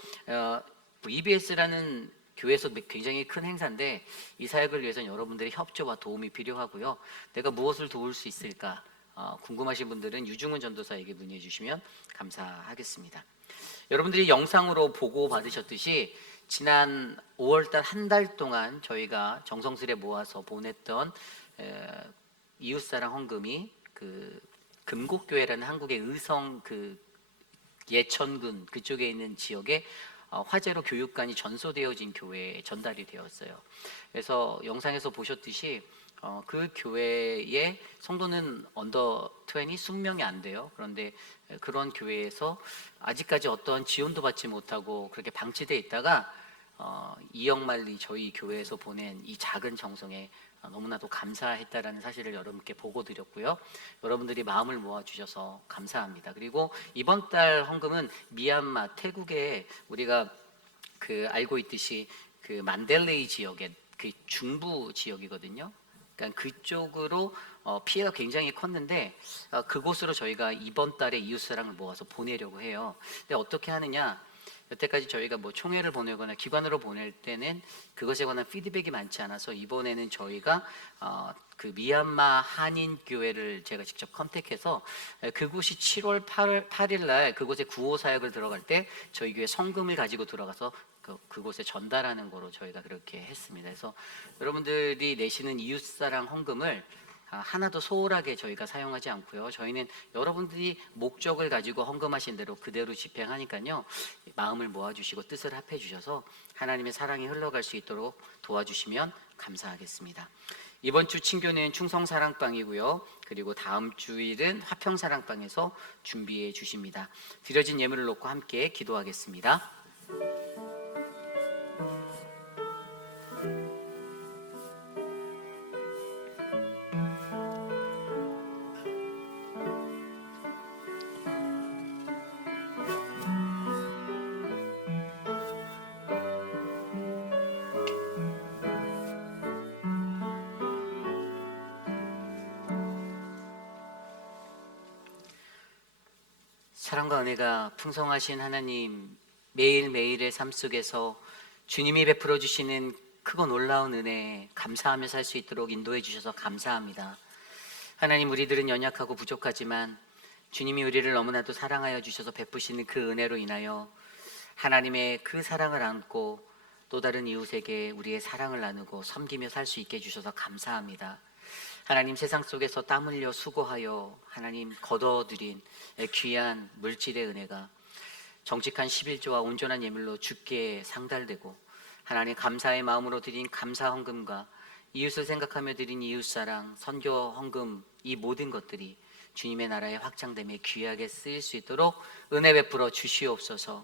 EBS라는 교회에서 굉장히 큰 행사인데 이 사역을 위해서는 여러분들의 협조와 도움이 필요하고요. 내가 무엇을 도울 수 있을까? 궁금하신 분들은 유중훈 전도사에게 문의해 주시면 감사하겠습니다. 여러분들이 영상으로 보고 받으셨듯이 지난 5월달 한 달 동안 저희가 정성스레 모아서 보냈던 이웃사랑 헌금이 그 금곡교회라는 한국의 의성 그 예천군 그쪽에 있는 지역에 화재로 교육관이 전소되어진 교회에 전달이 되었어요. 그래서 영상에서 보셨듯이 그 교회의 성도는 언더 20명이 안 돼요. 그런데 그런 교회에서 아직까지 어떤 지원도 받지 못하고 그렇게 방치되어 있다가 이영만리 저희 교회에서 보낸 이 작은 정성에 너무나도 감사했다라는 사실을 여러분께 보고 드렸고요. 여러분들이 마음을 모아주셔서 감사합니다. 그리고 이번 달 헌금은 미얀마, 태국에 우리가 알고 있듯이 그 만델레이 지역의 그 중부 지역이거든요. 그러니까 그쪽으로 피해가 굉장히 컸는데 그곳으로 저희가 이번 달에 이웃사랑을 모아서 보내려고 해요. 근데 어떻게 하느냐? 여태까지 저희가 뭐 총회를 보내거나 기관으로 보낼 때는 그것에 관한 피드백이 많지 않아서 이번에는 저희가 그 미얀마 한인 교회를 제가 직접 컨택해서 그곳이 7월 8일 날 그곳에 구호 사역을 들어갈 때 저희 교회 성금을 가지고 들어가서 그곳에 전달하는 거로 저희가 그렇게 했습니다. 그래서 여러분들이 내시는 이웃사랑 헌금을 하나도 소홀하게 저희가 사용하지 않고요. 저희는 여러분들이 목적을 가지고 헌금하신 대로 그대로 집행하니까요. 마음을 모아주시고 뜻을 합해 주셔서 하나님의 사랑이 흘러갈 수 있도록 도와주시면 감사하겠습니다. 이번 주 친교는 충성사랑방이고요. 그리고 다음 주일은 화평사랑방에서 준비해 주십니다. 드려진 예물을 놓고 함께 기도하겠습니다. 사랑과 은혜가 풍성하신 하나님, 매일매일의 삶 속에서 주님이 베풀어 주시는 크고 놀라운 은혜에 감사하며 살 수 있도록 인도해 주셔서 감사합니다. 하나님, 우리들은 연약하고 부족하지만 주님이 우리를 너무나도 사랑하여 주셔서 베푸시는 그 은혜로 인하여 하나님의 그 사랑을 안고 또 다른 이웃에게 우리의 사랑을 나누고 섬기며 살 수 있게 해주셔서 감사합니다. 하나님, 세상 속에서 땀 흘려 수고하여 하나님 거둬들인 귀한 물질의 은혜가 정직한 11조와 온전한 예물로 주께 상달되고 하나님 감사의 마음으로 드린 감사 헌금과 이웃을 생각하며 드린 이웃사랑, 선교 헌금, 이 모든 것들이 주님의 나라의 확장됨에 귀하게 쓰일 수 있도록 은혜 베풀어 주시옵소서.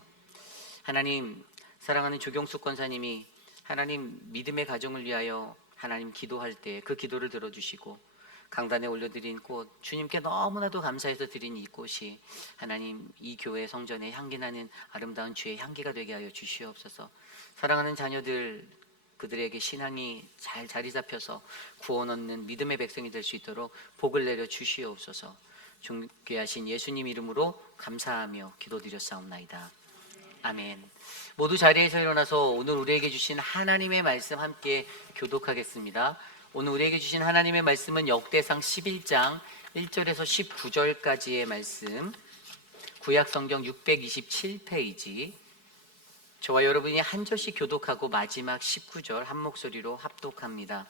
하나님, 사랑하는 조경숙 권사님이 하나님 믿음의 가정을 위하여 하나님 기도할 때 그 기도를 들어주시고 강단에 올려드린 꽃, 주님께 너무나도 감사해서 드린 이 꽃이 하나님 이 교회 성전에 향기나는 아름다운 주의 향기가 되게 하여 주시옵소서. 사랑하는 자녀들, 그들에게 신앙이 잘 자리 잡혀서 구원 얻는 믿음의 백성이 될 수 있도록 복을 내려 주시옵소서. 존귀하신 예수님 이름으로 감사하며 기도드렸사옵나이다. 아멘. 모두 자리에서 일어나서 오늘 우리에게 주신 하나님의 말씀 함께 교독하겠습니다. 오늘 우리에게 주신 하나님의 말씀은 역대상 11장 1절에서 19절까지의 말씀, 구약성경 627페이지, 저와 여러분이 한 절씩 교독하고 마지막 19절 한 목소리로 합독합니다.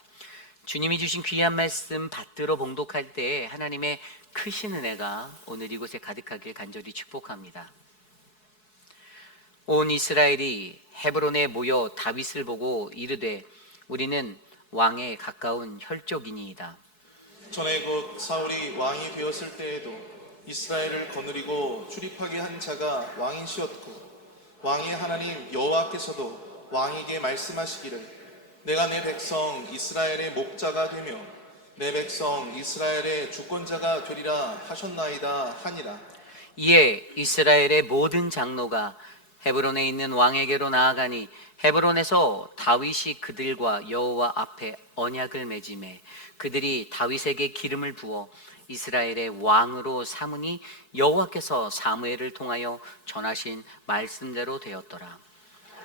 주님이 주신 귀한 말씀 받들어 봉독할 때 하나님의 크신 은혜가 오늘 이곳에 가득하길 간절히 축복합니다. 온 이스라엘이 헤브론에 모여 다윗을 보고 이르되 우리는 왕에 가까운 혈족이니이다. 전에 곧 사울이 왕이 되었을 때에도 이스라엘을 거느리고 출입하게 한 자가 왕이시었고 왕의 하나님 여호와께서도 왕에게 말씀하시기를 내가 내 백성 이스라엘의 목자가 되며 내 백성 이스라엘의 주권자가 되리라 하셨나이다 하니라. 이에 이스라엘의 모든 장로가 헤브론에 있는 왕에게로 나아가니 헤브론에서 다윗이 그들과 여호와 앞에 언약을 맺음에 그들이 다윗에게 기름을 부어 이스라엘의 왕으로 삼으니 여호와께서 사무엘을 통하여 전하신 말씀대로 되었더라.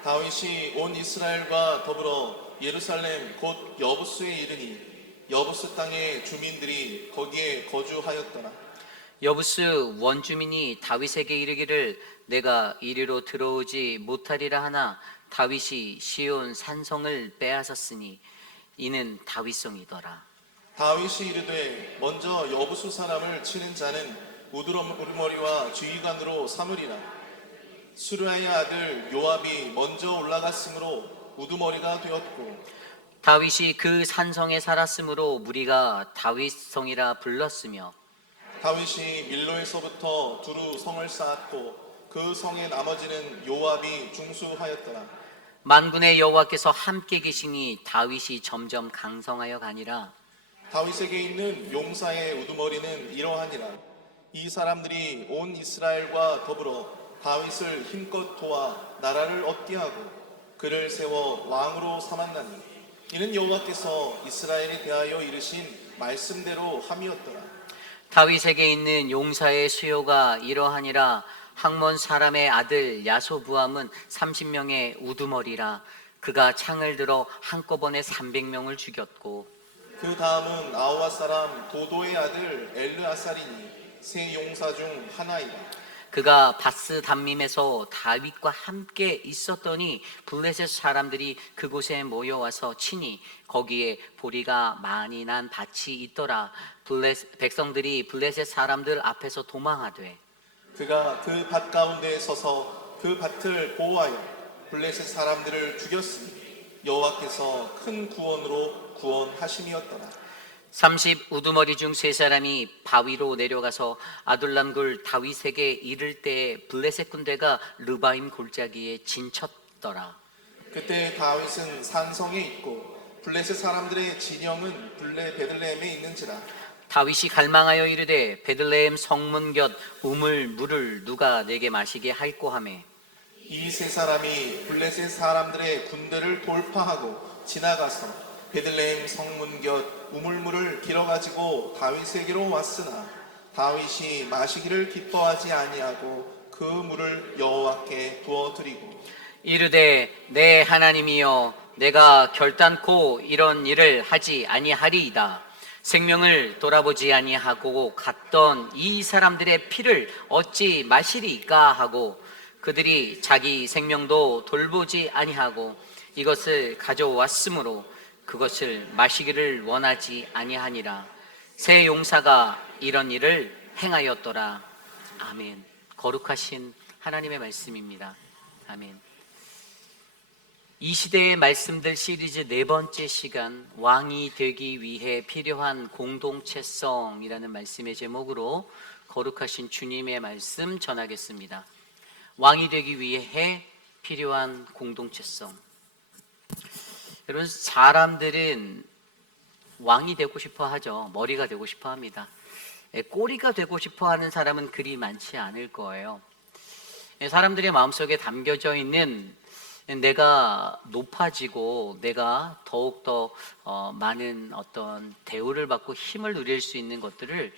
다윗이 온 이스라엘과 더불어 예루살렘 곧 여부수에 이르니 여부스 땅의 주민들이 거기에 거주하였더라. 여부스 원주민이 다윗에게 이르기를 내가 이리로 들어오지 못하리라 하나 다윗이 시온 산성을 빼앗았으니 이는 다윗성이더라. 다윗이 이르되 먼저 여부수 사람을 치는 자는 우두머리와 지휘관으로 삼으리라. 수르야의 아들 요압이 먼저 올라갔으므로 우두머리가 되었고 다윗이 그 산성에 살았으므로 무리가 다윗성이라 불렀으며 다윗이 밀로에서부터 두루 성을 쌓았고 그 성의 나머지는 요압이 중수하였더라. 만군의 여호와께서 함께 계시니 다윗이 점점 강성하여 가니라. 다윗에게 있는 용사의 우두머리는 이러하니라. 이 사람들이 온 이스라엘과 더불어 다윗을 힘껏 도와 나라를 얻게 하고 그를 세워 왕으로 삼았나니 이는 여호와께서 이스라엘에 대하여 이르신 말씀대로 함이었더라. 다윗에게 있는 용사의 수요가 이러하니라. 학몬 사람의 아들 야소부함은 30명의 우두머리라. 그가 창을 들어 한꺼번에 300명을 죽였고 그 다음은 아우아 사람 도도의 아들 엘르아살이니 세 용사 중 하나이라. 그가 바스 담밈에서 다윗과 함께 있었더니 블레셋 사람들이 그곳에 모여와서 치니 거기에 보리가 많이 난 밭이 있더라. 백성들이 블레셋 사람들 앞에서 도망하되 그가 그 밭 가운데에 서서 그 밭을 보호하여 블레셋 사람들을 죽였으니 여호와께서 큰 구원으로 구원하심이었더라. 30 우두머리 중 세 사람이 바위로 내려가서 아둘람굴 다윗에게 이를 때 블레셋 군대가 르바임 골짜기에 진쳤더라. 그때 다윗은 산성에 있고 블레셋 사람들의 진영은 베들레헴에 있는지라. 다윗이 갈망하여 이르되 베들레헴 성문 곁 우물 물을 누가 내게 마시게 할꼬 하매 이 세 사람이 블레셋 사람들의 군대를 돌파하고 지나가서 베들레헴 성문 곁 우물물을 길어가지고 다윗에게로 왔으나 다윗이 마시기를 기뻐하지 아니하고 그 물을 여호와께 부어드리고 이르되 내 하나님이여 내가 결단코 이런 일을 하지 아니하리이다. 생명을 돌아보지 아니하고 갔던 이 사람들의 피를 어찌 마시리까 하고 그들이 자기 생명도 돌보지 아니하고 이것을 가져왔으므로 그것을 마시기를 원하지 아니하니라. 새 용사가 이런 일을 행하였더라. 아멘. 거룩하신 하나님의 말씀입니다. 아멘. 이 시대의 말씀들 시리즈 네 번째 시간 왕이 되기 위해 필요한 공동체성이라는 말씀의 제목으로 거룩하신 주님의 말씀 전하겠습니다. 왕이 되기 위해 필요한 공동체성. 여러분, 사람들은 왕이 되고 싶어 하죠. 머리가 되고 싶어 합니다. 꼬리가 되고 싶어 하는 사람은 그리 많지 않을 거예요. 사람들의 마음속에 담겨져 있는 내가 높아지고 내가 더욱더 많은 어떤 대우를 받고 힘을 누릴 수 있는 것들을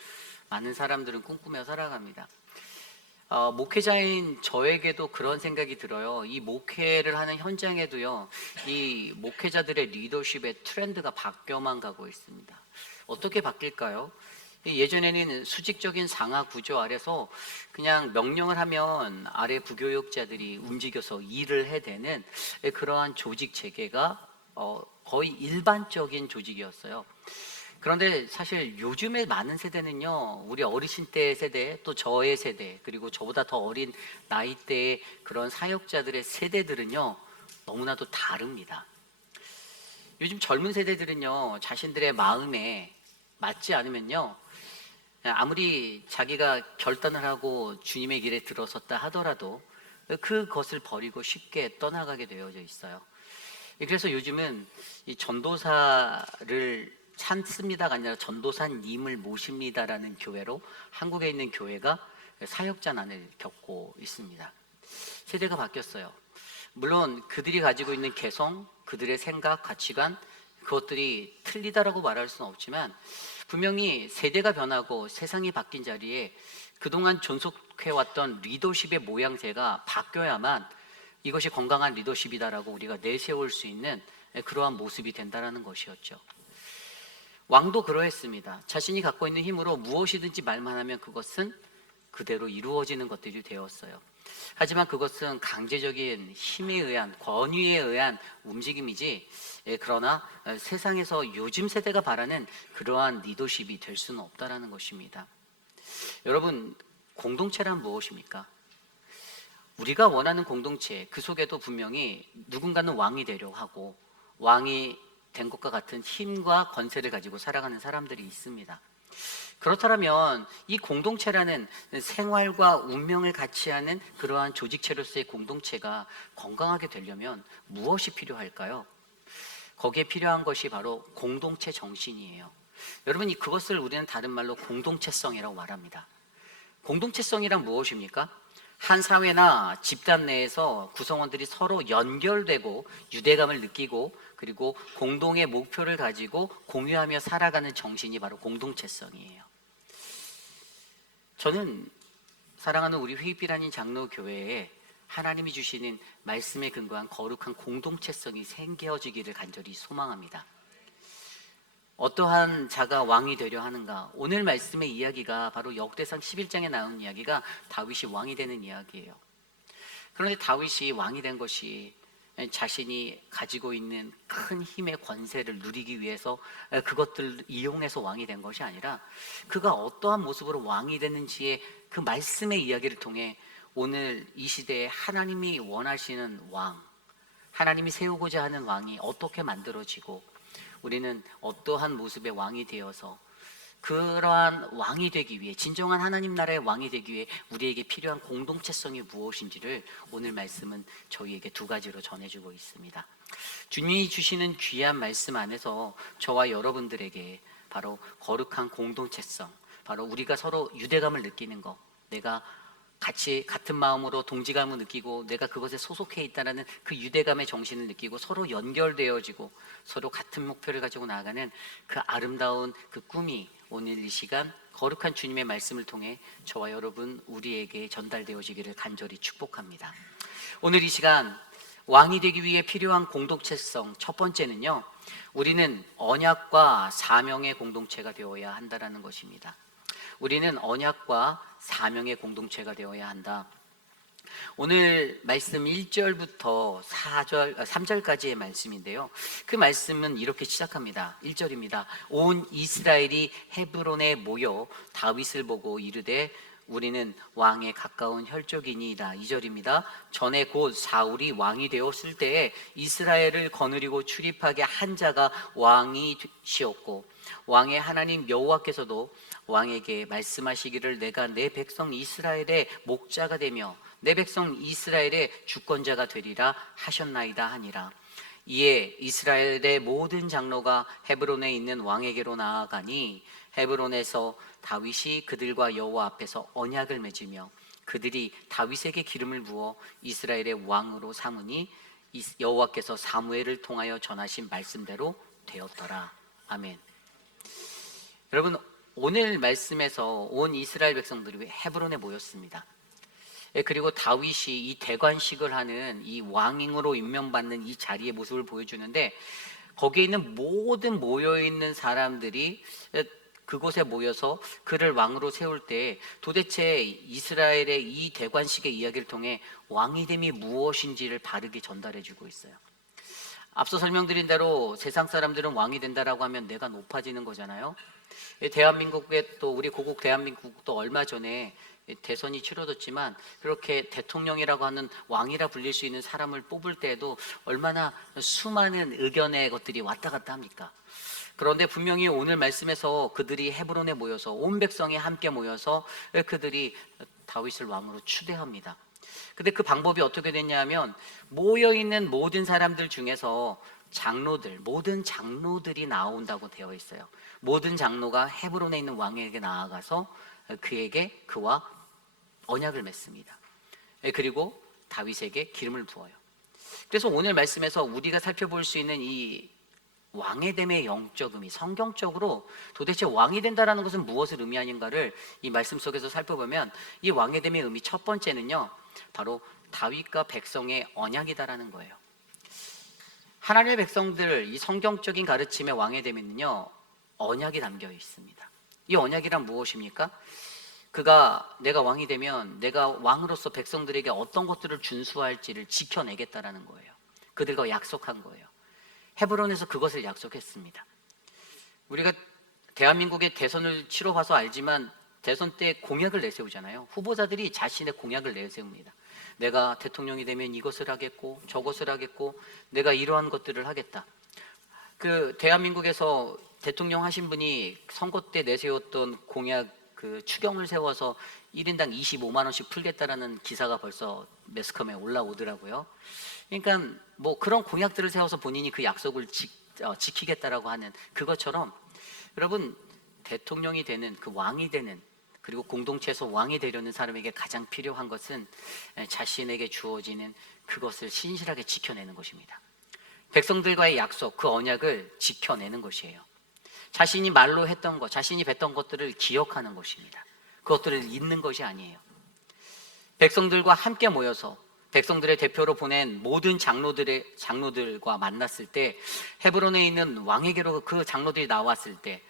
많은 사람들은 꿈꾸며 살아갑니다. 목회자인 저에게도 그런 생각이 들어요. 이 목회를 하는 현장에도요, 이 목회자들의 리더십의 트렌드가 바뀌어만 가고 있습니다. 어떻게 바뀔까요? 예전에는 수직적인 상하 구조 아래서 그냥 명령을 하면 아래 부교역자들이 움직여서 일을 해대는 그러한 조직 체계가 거의 일반적인 조직이었어요. 그런데 사실 요즘에 많은 세대는요, 우리 어르신 때 세대, 또 저의 세대, 그리고 저보다 더 어린 나이대의 그런 사역자들의 세대들은요, 너무나도 다릅니다. 요즘 젊은 세대들은요, 자신들의 마음에 맞지 않으면요, 아무리 자기가 결단을 하고 주님의 길에 들어섰다 하더라도 그것을 버리고 쉽게 떠나가게 되어져 있어요. 그래서 요즘은 이 전도사를 찾습니다가 아니라 전도사님을 모십니다라는 교회로 한국에 있는 교회가 사역자난을 겪고 있습니다. 세대가 바뀌었어요. 물론 그들이 가지고 있는 개성, 그들의 생각, 가치관, 그것들이 틀리다라고 말할 수는 없지만 분명히 세대가 변하고 세상이 바뀐 자리에 그동안 존속해왔던 리더십의 모양새가 바뀌어야만 이것이 건강한 리더십이다라고 우리가 내세울 수 있는 그러한 모습이 된다라는 것이었죠. 왕도 그러했습니다. 자신이 갖고 있는 힘으로 무엇이든지 말만 하면 그것은 그대로 이루어지는 것들이 되었어요. 하지만 그것은 강제적인 힘에 의한, 권위에 의한 움직임이지, 그러나 세상에서 요즘 세대가 바라는 그러한 리더십이 될 수는 없다라는 것입니다. 여러분, 공동체란 무엇입니까? 우리가 원하는 공동체, 그 속에도 분명히 누군가는 왕이 되려 하고 왕이 된 것과 같은 힘과 권세를 가지고 살아가는 사람들이 있습니다. 그렇다면 이 공동체라는 생활과 운명을 같이 하는 그러한 조직체로서의 공동체가 건강하게 되려면 무엇이 필요할까요? 거기에 필요한 것이 바로 공동체 정신이에요. 여러분, 그것을 우리는 다른 말로 공동체성이라고 말합니다. 공동체성이란 무엇입니까? 한 사회나 집단 내에서 구성원들이 서로 연결되고 유대감을 느끼고 그리고 공동의 목표를 가지고 공유하며 살아가는 정신이 바로 공동체성이에요. 저는 사랑하는 우리 회입비라는 장로교회에 하나님이 주시는 말씀에 근거한 거룩한 공동체성이 생겨지기를 간절히 소망합니다. 어떠한 자가 왕이 되려 하는가? 오늘 말씀의 이야기가 바로 역대상 11장에 나온 이야기가 다윗이 왕이 되는 이야기예요. 그런데 다윗이 왕이 된 것이 자신이 가지고 있는 큰 힘의 권세를 누리기 위해서 그것들을 이용해서 왕이 된 것이 아니라 그가 어떠한 모습으로 왕이 됐는지의 그 말씀의 이야기를 통해 오늘 이 시대에 하나님이 원하시는 왕, 하나님이 세우고자 하는 왕이 어떻게 만들어지고 우리는 어떠한 모습의 왕이 되어서 그러한 왕이 되기 위해, 진정한 하나님 나라의 왕이 되기 위해 우리에게 필요한 공동체성이 무엇인지를 오늘 말씀은 저희에게 두 가지로 전해주고 있습니다. 주님이 주시는 귀한 말씀 안에서 저와 여러분들에게 바로 거룩한 공동체성, 바로 우리가 서로 유대감을 느끼는 것, 내가 같이 같은 마음으로 동지감을 느끼고 내가 그것에 소속해 있다는 그 유대감의 정신을 느끼고 서로 연결되어지고 서로 같은 목표를 가지고 나아가는 그 아름다운 그 꿈이 오늘 이 시간 거룩한 주님의 말씀을 통해 저와 여러분 우리에게 전달되어지기를 간절히 축복합니다. 오늘 이 시간 왕이 되기 위해 필요한 공동체성, 첫 번째는요, 우리는 언약과 사명의 공동체가 되어야 한다는 것입니다. 우리는 언약과 사명의 공동체가 되어야 한다. 오늘 말씀 1절부터 3절까지의 말씀인데요. 그 말씀은 이렇게 시작합니다. 1절입니다. 온 이스라엘이 헤브론에 모여 다윗을 보고 이르되 우리는 왕에 가까운 혈족이니이다. 2절입니다. 전에 곧 사울이 왕이 되었을 때에 이스라엘을 거느리고 출입하게 한 자가 왕이 되시었고 왕의 하나님 여호와께서도 왕에게 말씀하시기를 내가 내 백성 이스라엘의 목자가 되며 내 백성 이스라엘의 주권자가 되리라 하셨나이다 하니라. 이에 이스라엘의 모든 장로가 헤브론에 있는 왕에게로 나아가니 헤브론에서 다윗이 그들과 여호와 앞에서 언약을 맺으며 그들이 다윗에게 기름을 부어 이스라엘의 왕으로 삼으니 여호와께서 사무엘을 통하여 전하신 말씀대로 되었더라. 아멘. 여러분, 오늘 말씀에서 온 이스라엘 백성들이 헤브론에 모였습니다. 그리고 다윗이 이 대관식을 하는 이 왕으로 임명받는 이 자리의 모습을 보여주는데 거기에 있는 모든 모여있는 사람들이 그곳에 모여서 그를 왕으로 세울 때 도대체 이스라엘의 이 대관식의 이야기를 통해 왕이됨이 무엇인지를 바르게 전달해주고 있어요. 앞서 설명드린 대로 세상 사람들은 왕이 된다라고 하면 내가 높아지는 거잖아요. 대한민국에 또 우리 고국 대한민국도 얼마 전에 대선이 치러졌지만 그렇게 대통령이라고 하는 왕이라 불릴 수 있는 사람을 뽑을 때에도 얼마나 수많은 의견의 것들이 왔다 갔다 합니까? 그런데 분명히 오늘 말씀에서 그들이 헤브론에 모여서 온 백성이 함께 모여서 그들이 다윗을 왕으로 추대합니다. 근데 그 방법이 어떻게 됐냐면 모여있는 모든 사람들 중에서 장로들, 모든 장로들이 나온다고 되어 있어요. 모든 장로가 헤브론에 있는 왕에게 나아가서 그와 언약을 맺습니다. 그리고 다윗에게 기름을 부어요. 그래서 오늘 말씀에서 우리가 살펴볼 수 있는 이 왕의 됨의 영적 의미, 성경적으로 도대체 왕이 된다라는 것은 무엇을 의미하는가를 이 말씀 속에서 살펴보면 이 왕의 됨의 의미 첫 번째는요, 바로 다윗과 백성의 언약이다라는 거예요. 하나님의 백성들, 이 성경적인 가르침의 왕의 됨에는요, 언약이 담겨 있습니다. 이 언약이란 무엇입니까? 그가 내가 왕이 되면 내가 왕으로서 백성들에게 어떤 것들을 준수할지를 지켜내겠다라는 거예요. 그들과 약속한 거예요. 헤브론에서 그것을 약속했습니다. 우리가 대한민국의 대선을 치러봐서 알지만 대선 때 공약을 내세우잖아요. 후보자들이 자신의 공약을 내세웁니다. 내가 대통령이 되면 이것을 하겠고 저것을 하겠고 내가 이러한 것들을 하겠다. 그 대한민국에서 대통령 하신 분이 선거 때 내세웠던 공약 그 추경을 세워서 1인당 25만 원씩 풀겠다라는 기사가 벌써 매스컴에 올라오더라고요. 그러니까 뭐 그런 공약들을 세워서 본인이 그 약속을 지키겠다라고 하는 그것처럼 여러분 대통령이 되는 그 왕이 되는 그리고 공동체에서 왕이 되려는 사람에게 가장 필요한 것은 자신에게 주어지는 그것을 신실하게 지켜내는 것입니다. 백성들과의 약속, 그 언약을 지켜내는 것이에요. 자신이 말로 했던 것, 자신이 뱉던 것들을 기억하는 것입니다. 그것들을 잊는 것이 아니에요. 백성들과 함께 모여서 백성들의 대표로 보낸 모든 장로들과 만났을 때 헤브론에 있는 왕에게로 그 장로들이 나왔을 때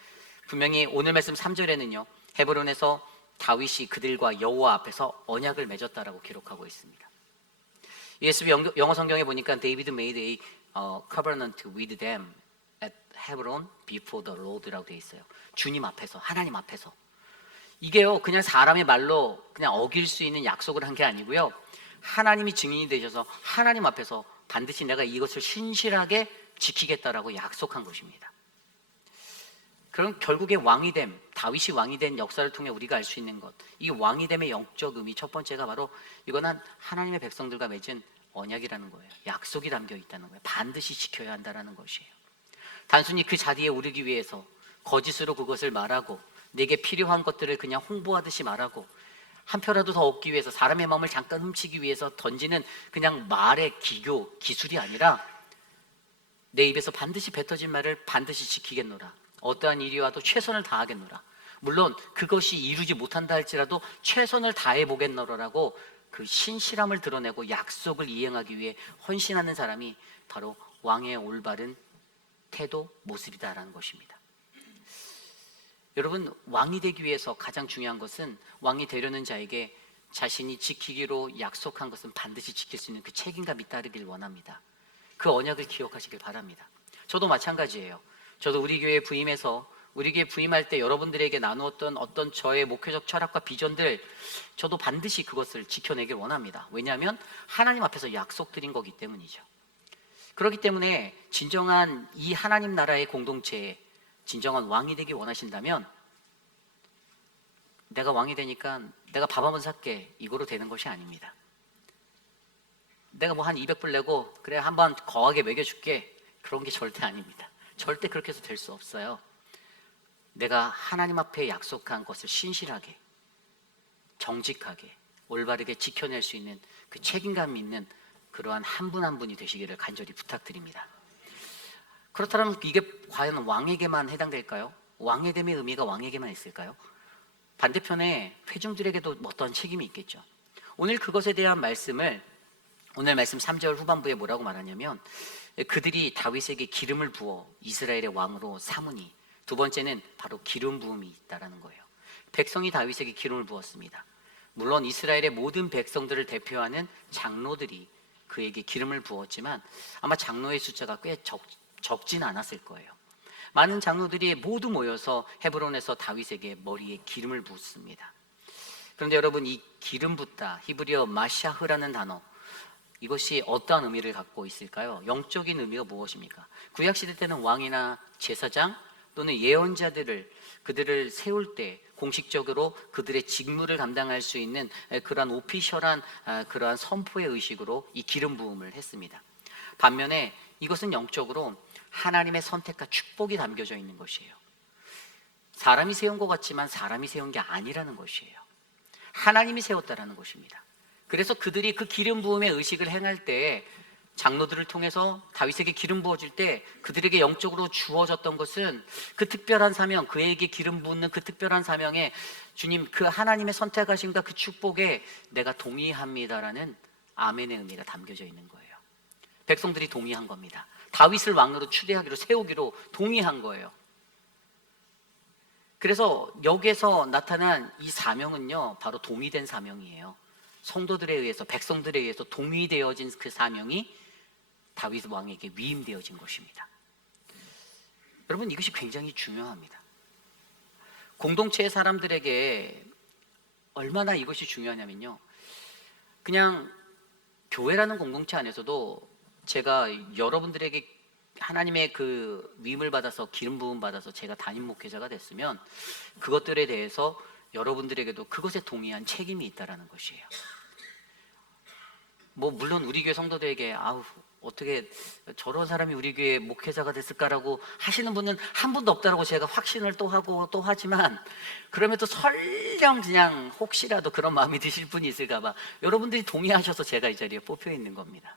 분명히 오늘 말씀 3절에는요. 헤브론에서 다윗이 그들과 여호와 앞에서 언약을 맺었다라고 기록하고 있습니다. ESV 영어 성경에 보니까 David made a covenant with them at Hebron before the Lord라고 되어 있어요. 주님 앞에서, 하나님 앞에서. 이게요, 그냥 사람의 말로 그냥 어길 수 있는 약속을 한 게 아니고요. 하나님이 증인이 되셔서 하나님 앞에서 반드시 내가 이것을 신실하게 지키겠다라고 약속한 것입니다. 그럼 결국에 왕이됨, 다윗이 왕이 된 역사를 통해 우리가 알 수 있는 것, 이 왕이됨의 영적 의미 첫 번째가 바로 이거는 하나님의 백성들과 맺은 언약이라는 거예요. 약속이 담겨 있다는 거예요. 반드시 지켜야 한다는 것이에요. 단순히 그 자리에 오르기 위해서 거짓으로 그것을 말하고 내게 필요한 것들을 그냥 홍보하듯이 말하고 한 표라도 더 얻기 위해서 사람의 마음을 잠깐 훔치기 위해서 던지는 그냥 말의 기교, 기술이 아니라 내 입에서 반드시 뱉어진 말을 반드시 지키겠노라. 어떠한 일이 와도 최선을 다하겠노라. 물론 그것이 이루지 못한다 할지라도 최선을 다해 보겠노라라고 그 신실함을 드러내고 약속을 이행하기 위해 헌신하는 사람이 바로 왕의 올바른 태도, 모습이다라는 것입니다. 여러분, 왕이 되기 위해서 가장 중요한 것은 왕이 되려는 자에게 자신이 지키기로 약속한 것은 반드시 지킬 수 있는 그 책임감이 따르길 원합니다. 그 언약을 기억하시길 바랍니다. 저도 마찬가지예요. 저도 우리 교회에 부임해서 우리 교회 부임할 때 여러분들에게 나누었던 어떤 저의 목회적 철학과 비전들 저도 반드시 그것을 지켜내길 원합니다. 왜냐하면 하나님 앞에서 약속드린 거기 때문이죠. 그렇기 때문에 진정한 이 하나님 나라의 공동체에 진정한 왕이 되기 원하신다면 내가 왕이 되니까 내가 밥 한번 살게 이거로 되는 것이 아닙니다. 내가 뭐 한 200불 내고 그래 한번 거하게 먹여줄게 그런 게 절대 아닙니다. 절대 그렇게 해서 될 수 없어요. 내가 하나님 앞에 약속한 것을 신실하게 정직하게 올바르게 지켜낼 수 있는 그 책임감 있는 그러한 한 분 한 분이 되시기를 간절히 부탁드립니다. 그렇다면 이게 과연 왕에게만 해당될까요? 왕의됨의 의미가 왕에게만 있을까요? 반대편에 회중들에게도 어떤 책임이 있겠죠. 오늘 그것에 대한 말씀을 오늘 말씀 3절 후반부에 뭐라고 말하냐면 그들이 다윗에게 기름을 부어 이스라엘의 왕으로 삼으니 두 번째는 바로 기름 부음이 있다라는 거예요. 백성이 다윗에게 기름을 부었습니다. 물론 이스라엘의 모든 백성들을 대표하는 장로들이 그에게 기름을 부었지만 아마 장로의 숫자가 꽤 적진 않았을 거예요. 많은 장로들이 모두 모여서 헤브론에서 다윗에게 머리에 기름을 붓습니다. 그런데 여러분 이 기름 붓다 히브리어 마샤흐라는 단어 이것이 어떠한 의미를 갖고 있을까요? 영적인 의미가 무엇입니까? 구약시대 때는 왕이나 제사장 또는 예언자들을 그들을 세울 때 공식적으로 그들의 직무를 감당할 수 있는 그러한 오피셜한 그러한 선포의 의식으로 이 기름 부음을 했습니다. 반면에 이것은 영적으로 하나님의 선택과 축복이 담겨져 있는 것이에요. 사람이 세운 것 같지만 사람이 세운 게 아니라는 것이에요. 하나님이 세웠다라는 것입니다. 그래서 그들이 그 기름 부음의 의식을 행할 때 장로들을 통해서 다윗에게 기름 부어줄 때 그들에게 영적으로 주어졌던 것은 그 특별한 사명, 그에게 기름 붓는 그 특별한 사명에 주님 그 하나님의 선택하심과 그 축복에 내가 동의합니다라는 아멘의 의미가 담겨져 있는 거예요. 백성들이 동의한 겁니다. 다윗을 왕으로 추대하기로 세우기로 동의한 거예요. 그래서 여기에서 나타난 이 사명은요, 바로 동의된 사명이에요. 성도들에 의해서, 백성들에 의해서 동의되어진 그 사명이 다윗 왕에게 위임되어진 것입니다. 여러분, 이것이 굉장히 중요합니다. 공동체의 사람들에게 얼마나 이것이 중요하냐면요, 그냥 교회라는 공동체 안에서도 제가 여러분들에게 하나님의 그 위임을 받아서 기름 부음 받아서 제가 담임 목회자가 됐으면 그것들에 대해서 여러분들에게도 그것에 동의한 책임이 있다라는 것이에요. 뭐 물론 우리 교회 성도들에게 아우 어떻게 저런 사람이 우리 교회 목회자가 됐을까라고 하시는 분은 한 분도 없다라고 제가 확신을 또 하고 또 하지만, 그럼에도 설령 그냥 혹시라도 그런 마음이 드실 분이 있을까 봐 여러분들이 동의하셔서 제가 이 자리에 뽑혀 있는 겁니다.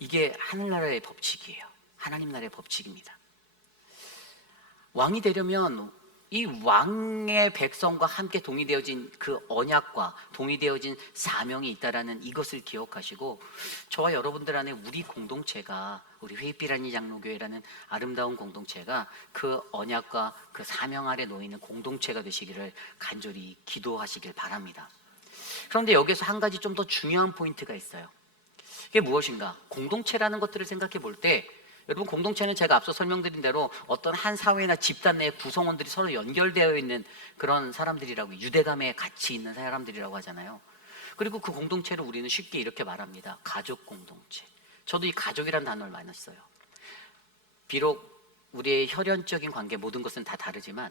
이게 하늘나라의 법칙이에요. 하나님 나라의 법칙입니다. 왕이 되려면 이 왕의 백성과 함께 동의되어진 그 언약과 동의되어진 사명이 있다라는 이것을 기억하시고, 저와 여러분들 안에 우리 공동체가, 우리 회빛비라니 장로교회라는 아름다운 공동체가 그 언약과 그 사명 아래 놓이는 공동체가 되시기를 간절히 기도하시길 바랍니다. 그런데 여기서 한 가지 좀 더 중요한 포인트가 있어요. 이게 무엇인가? 공동체라는 것들을 생각해 볼 때, 여러분, 공동체는 제가 앞서 설명드린 대로 어떤 한 사회나 집단 내의 구성원들이 서로 연결되어 있는 그런 사람들이라고, 유대감에 같이 있는 사람들이라고 하잖아요. 그리고 그 공동체를 우리는 쉽게 이렇게 말합니다. 가족 공동체. 저도 이 가족이라는 단어를 많이 써요. 비록 우리의 혈연적인 관계, 모든 것은 다 다르지만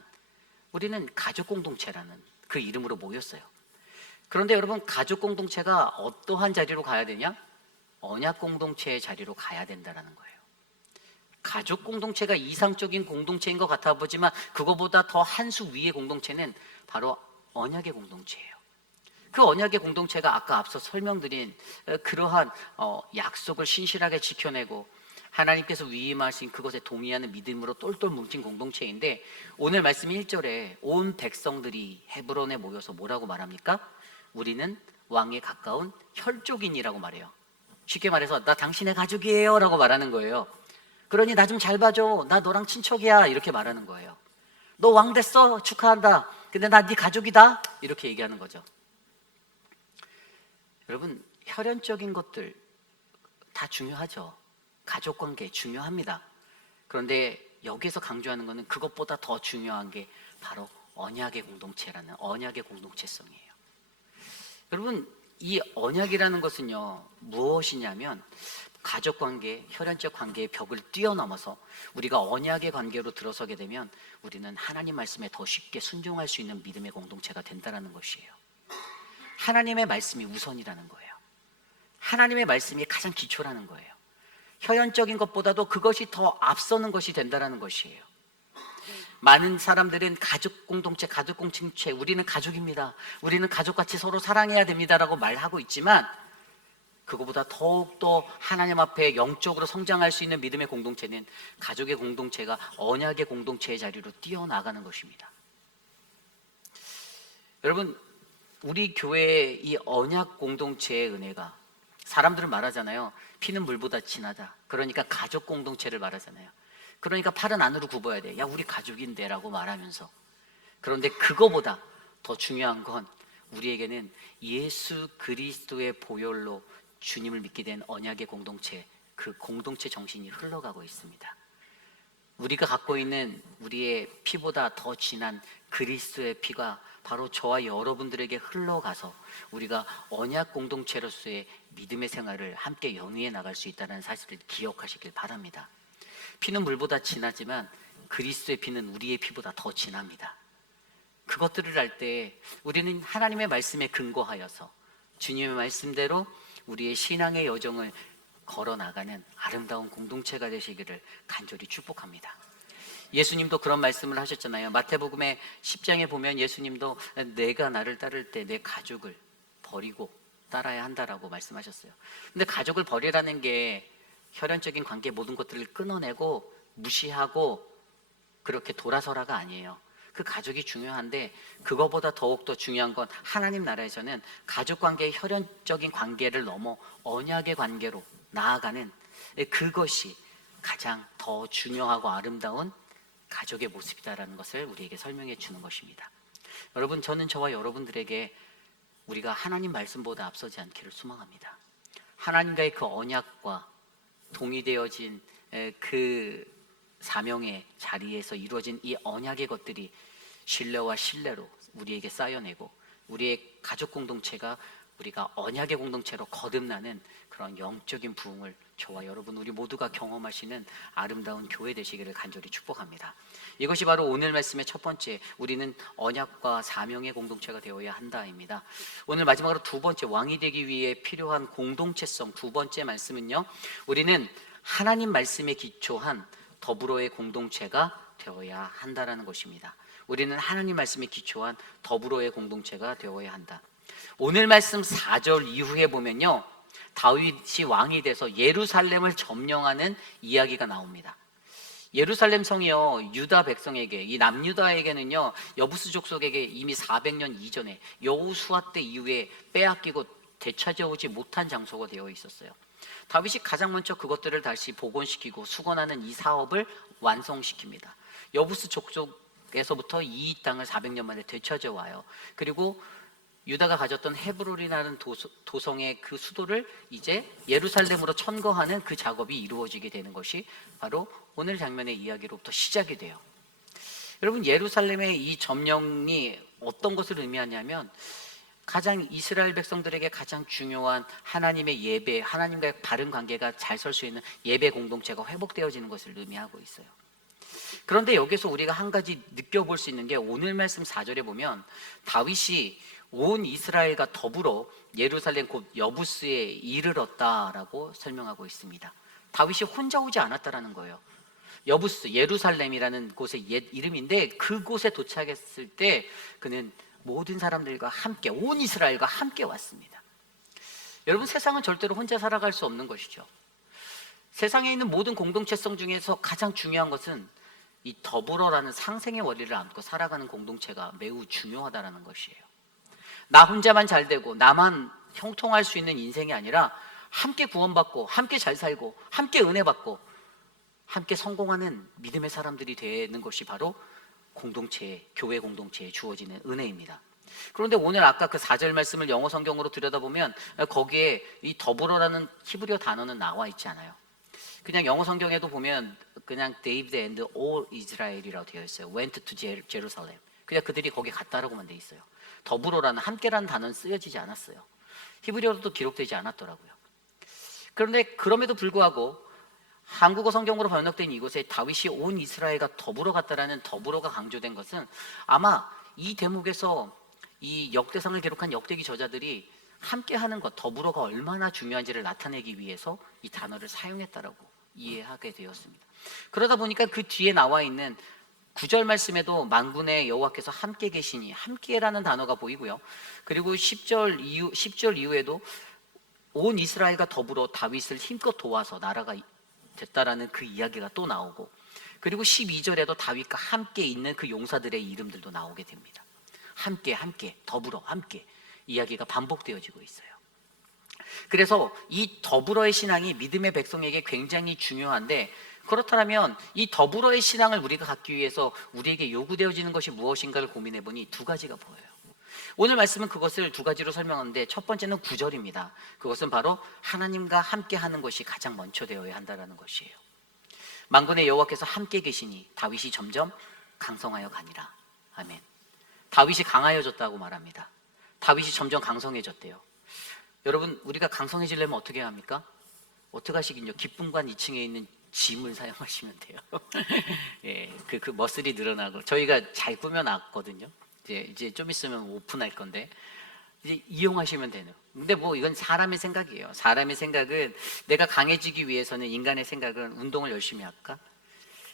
우리는 가족 공동체라는 그 이름으로 모였어요. 그런데 여러분, 가족 공동체가 어떠한 자리로 가야 되냐? 언약 공동체의 자리로 가야 된다는 거예요. 가족 공동체가 이상적인 공동체인 것 같아 보지만 그거보다 더 한 수 위의 공동체는 바로 언약의 공동체예요. 그 언약의 공동체가 아까 앞서 설명드린 그러한 약속을 신실하게 지켜내고 하나님께서 위임하신 그것에 동의하는 믿음으로 똘똘 뭉친 공동체인데, 오늘 말씀 1절에 온 백성들이 헤브론에 모여서 뭐라고 말합니까? 우리는 왕에 가까운 혈족인이라고 말해요. 쉽게 말해서 나 당신의 가족이에요 라고 말하는 거예요. 그러니 나 좀 잘 봐줘, 나 너랑 친척이야, 이렇게 말하는 거예요. 너 왕 됐어, 축하한다, 근데 나 네 가족이다, 이렇게 얘기하는 거죠. 여러분, 혈연적인 것들 다 중요하죠. 가족관계 중요합니다. 그런데 여기서 강조하는 것은 그것보다 더 중요한 게 바로 언약의 공동체라는 언약의 공동체성이에요. 여러분, 이 언약이라는 것은요, 무엇이냐면 가족관계, 혈연적 관계의 벽을 뛰어넘어서 우리가 언약의 관계로 들어서게 되면 우리는 하나님 말씀에 더 쉽게 순종할 수 있는 믿음의 공동체가 된다는 것이에요. 하나님의 말씀이 우선이라는 거예요. 하나님의 말씀이 가장 기초라는 거예요. 혈연적인 것보다도 그것이 더 앞서는 것이 된다는 것이에요. 많은 사람들은 가족 공동체, 우리는 가족입니다, 우리는 가족같이 서로 사랑해야 됩니다라고 말하고 있지만, 그거보다 더욱더 하나님 앞에 영적으로 성장할 수 있는 믿음의 공동체는 가족의 공동체가 언약의 공동체의 자리로 뛰어나가는 것입니다. 여러분, 우리 교회의 이 언약 공동체의 은혜가, 사람들은 말하잖아요. 피는 물보다 진하다. 그러니까 가족 공동체를 말하잖아요. 그러니까 팔은 안으로 굽어야 돼. 야, 우리 가족인데 라고 말하면서. 그런데 그거보다 더 중요한 건 우리에게는 예수 그리스도의 보혈로 주님을 믿게 된 언약의 공동체, 그 공동체 정신이 흘러가고 있습니다. 우리가 갖고 있는 우리의 피보다 더 진한 그리스도의 피가 바로 저와 여러분들에게 흘러가서 우리가 언약 공동체로서의 믿음의 생활을 함께 영위해 나갈 수 있다는 사실을 기억하시길 바랍니다. 피는 물보다 진하지만 그리스도의 피는 우리의 피보다 더 진합니다. 그것들을 알 때 우리는 하나님의 말씀에 근거하여서 주님의 말씀대로 우리의 신앙의 여정을 걸어나가는 아름다운 공동체가 되시기를 간절히 축복합니다. 예수님도 그런 말씀을 하셨잖아요. 마태복음의 10장에 보면 예수님도 내가 나를 따를 때 내 가족을 버리고 따라야 한다라고 말씀하셨어요. 근데 가족을 버리라는 게 혈연적인 관계 모든 것들을 끊어내고 무시하고 그렇게 돌아서라가 아니에요. 그 가족이 중요한데 그거보다 더욱더 중요한 건 하나님 나라에서는 가족관계의 혈연적인 관계를 넘어 언약의 관계로 나아가는 그것이 가장 더 중요하고 아름다운 가족의 모습이다라는 것을 우리에게 설명해 주는 것입니다. 여러분, 저는 저와 여러분들에게 우리가 하나님 말씀보다 앞서지 않기를 소망합니다. 하나님과의 그 언약과 동의되어진 그 사명의 자리에서 이루어진 이 언약의 것들이 신뢰와 신뢰로 우리에게 쌓여내고 우리의 가족 공동체가 우리가 언약의 공동체로 거듭나는 그런 영적인 부흥을 저와 여러분 우리 모두가 경험하시는 아름다운 교회 되시기를 간절히 축복합니다. 이것이 바로 오늘 말씀의 첫 번째, 우리는 언약과 사명의 공동체가 되어야 한다입니다. 오늘 마지막으로 두 번째, 왕이 되기 위해 필요한 공동체성 두 번째 말씀은요, 우리는 하나님 말씀에 기초한 더불어의 공동체가 되어야 한다라는 것입니다. 우리는 하나님 말씀에 기초한 더불어의 공동체가 되어야 한다. 오늘 말씀 4절 이후에 보면요, 다윗이 왕이 돼서 예루살렘을 점령하는 이야기가 나옵니다. 예루살렘 성이요, 유다 백성에게, 이 남유다에게는요, 여부스 족속에게 이미 400년 이전에 여호수아 때 이후에 빼앗기고 되찾아오지 못한 장소가 되어 있었어요. 다윗이 가장 먼저 그것들을 다시 복원시키고 수건하는 이 사업을 완성시킵니다. 여부스 족속에서부터 이 땅을 400년 만에 되찾아와요. 그리고 유다가 가졌던 헤브론이라는 도성의 그 수도를 이제 예루살렘으로 천거하는 그 작업이 이루어지게 되는 것이 바로 오늘 장면의 이야기로부터 시작이 돼요. 여러분, 예루살렘의 이 점령이 어떤 것을 의미하냐면 가장 이스라엘 백성들에게 가장 중요한 하나님의 예배, 하나님과의 바른 관계가 잘 설 수 있는 예배 공동체가 회복되어지는 것을 의미하고 있어요. 그런데 여기서 우리가 한 가지 느껴볼 수 있는 게 오늘 말씀 4절에 보면 다윗이 온 이스라엘과 더불어 예루살렘 곧 여부스에 이르렀다라고 설명하고 있습니다. 다윗이 혼자 오지 않았다라는 거예요. 여부스, 예루살렘이라는 곳의 옛 이름인데 그곳에 도착했을 때 그는 모든 사람들과 함께, 온 이스라엘과 함께 왔습니다. 여러분, 세상은 절대로 혼자 살아갈 수 없는 것이죠. 세상에 있는 모든 공동체성 중에서 가장 중요한 것은 이 더불어라는 상생의 원리를 안고 살아가는 공동체가 매우 중요하다는 것이에요. 나 혼자만 잘 되고 나만 형통할 수 있는 인생이 아니라 함께 구원받고 함께 잘 살고 함께 은혜 받고 함께 성공하는 믿음의 사람들이 되는 것이 바로 공동체, 교회 공동체에 주어지는 은혜입니다. 그런데 오늘 아까 그 4절 말씀을 영어 성경으로 들여다보면 거기에 이 더불어라는 히브리어 단어는 나와 있지 않아요. 그냥 영어 성경에도 보면 그냥 David and all Israel이라고 되어 있어요. Went to Jerusalem. 그냥 그들이 거기 갔다라고만 되어 있어요. 더불어라는 함께라는 단어는 쓰여지지 않았어요. 히브리어로도 기록되지 않았더라고요. 그런데 그럼에도 불구하고 한국어 성경으로 번역된 이곳에 다윗이 온 이스라엘과 더불어 갔다라는 더불어가 강조된 것은 아마 이 대목에서 이 역대상을 기록한 역대기 저자들이 함께하는 것, 더불어가 얼마나 중요한지를 나타내기 위해서 이 단어를 사용했다라고 이해하게 되었습니다. 그러다 보니까 그 뒤에 나와 있는 9절 말씀에도 만군의 여호와께서 함께 계시니, 함께라는 단어가 보이고요. 그리고 10절 이후에도 온 이스라엘과 더불어 다윗을 힘껏 도와서 나라가 됐다라는 그 이야기가 또 나오고, 그리고 12절에도 다윗과 함께 있는 그 용사들의 이름들도 나오게 됩니다. 함께, 더불어, 함께 이야기가 반복되어지고 있어요. 그래서 이 더불어의 신앙이 믿음의 백성에게 굉장히 중요한데, 그렇다면 이 더불어의 신앙을 우리가 갖기 위해서 우리에게 요구되어지는 것이 무엇인가를 고민해 보니 두 가지가 보여요. 오늘 말씀은 그것을 두 가지로 설명하는데, 첫 번째는 9절입니다. 그것은 바로 하나님과 함께 하는 것이 가장 먼저 되어야 한다는 것이에요. 만군의 여호와께서 함께 계시니 다윗이 점점 강성하여 가니라. 아멘. 다윗이 강하여졌다고 말합니다. 다윗이 점점 강성해졌대요. 여러분, 우리가 강성해지려면 어떻게 해야 합니까? 어떻게 하시긴요? 기쁨관 2층에 있는 짐을 사용하시면 돼요. 예, 그 머슬이 늘어나고, 저희가 잘 꾸며놨거든요. 이제 좀 있으면 오픈할 건데 이제 이용하시면 되는. 근데 뭐 이건 사람의 생각이에요. 사람의 생각은 내가 강해지기 위해서는, 인간의 생각은 운동을 열심히 할까?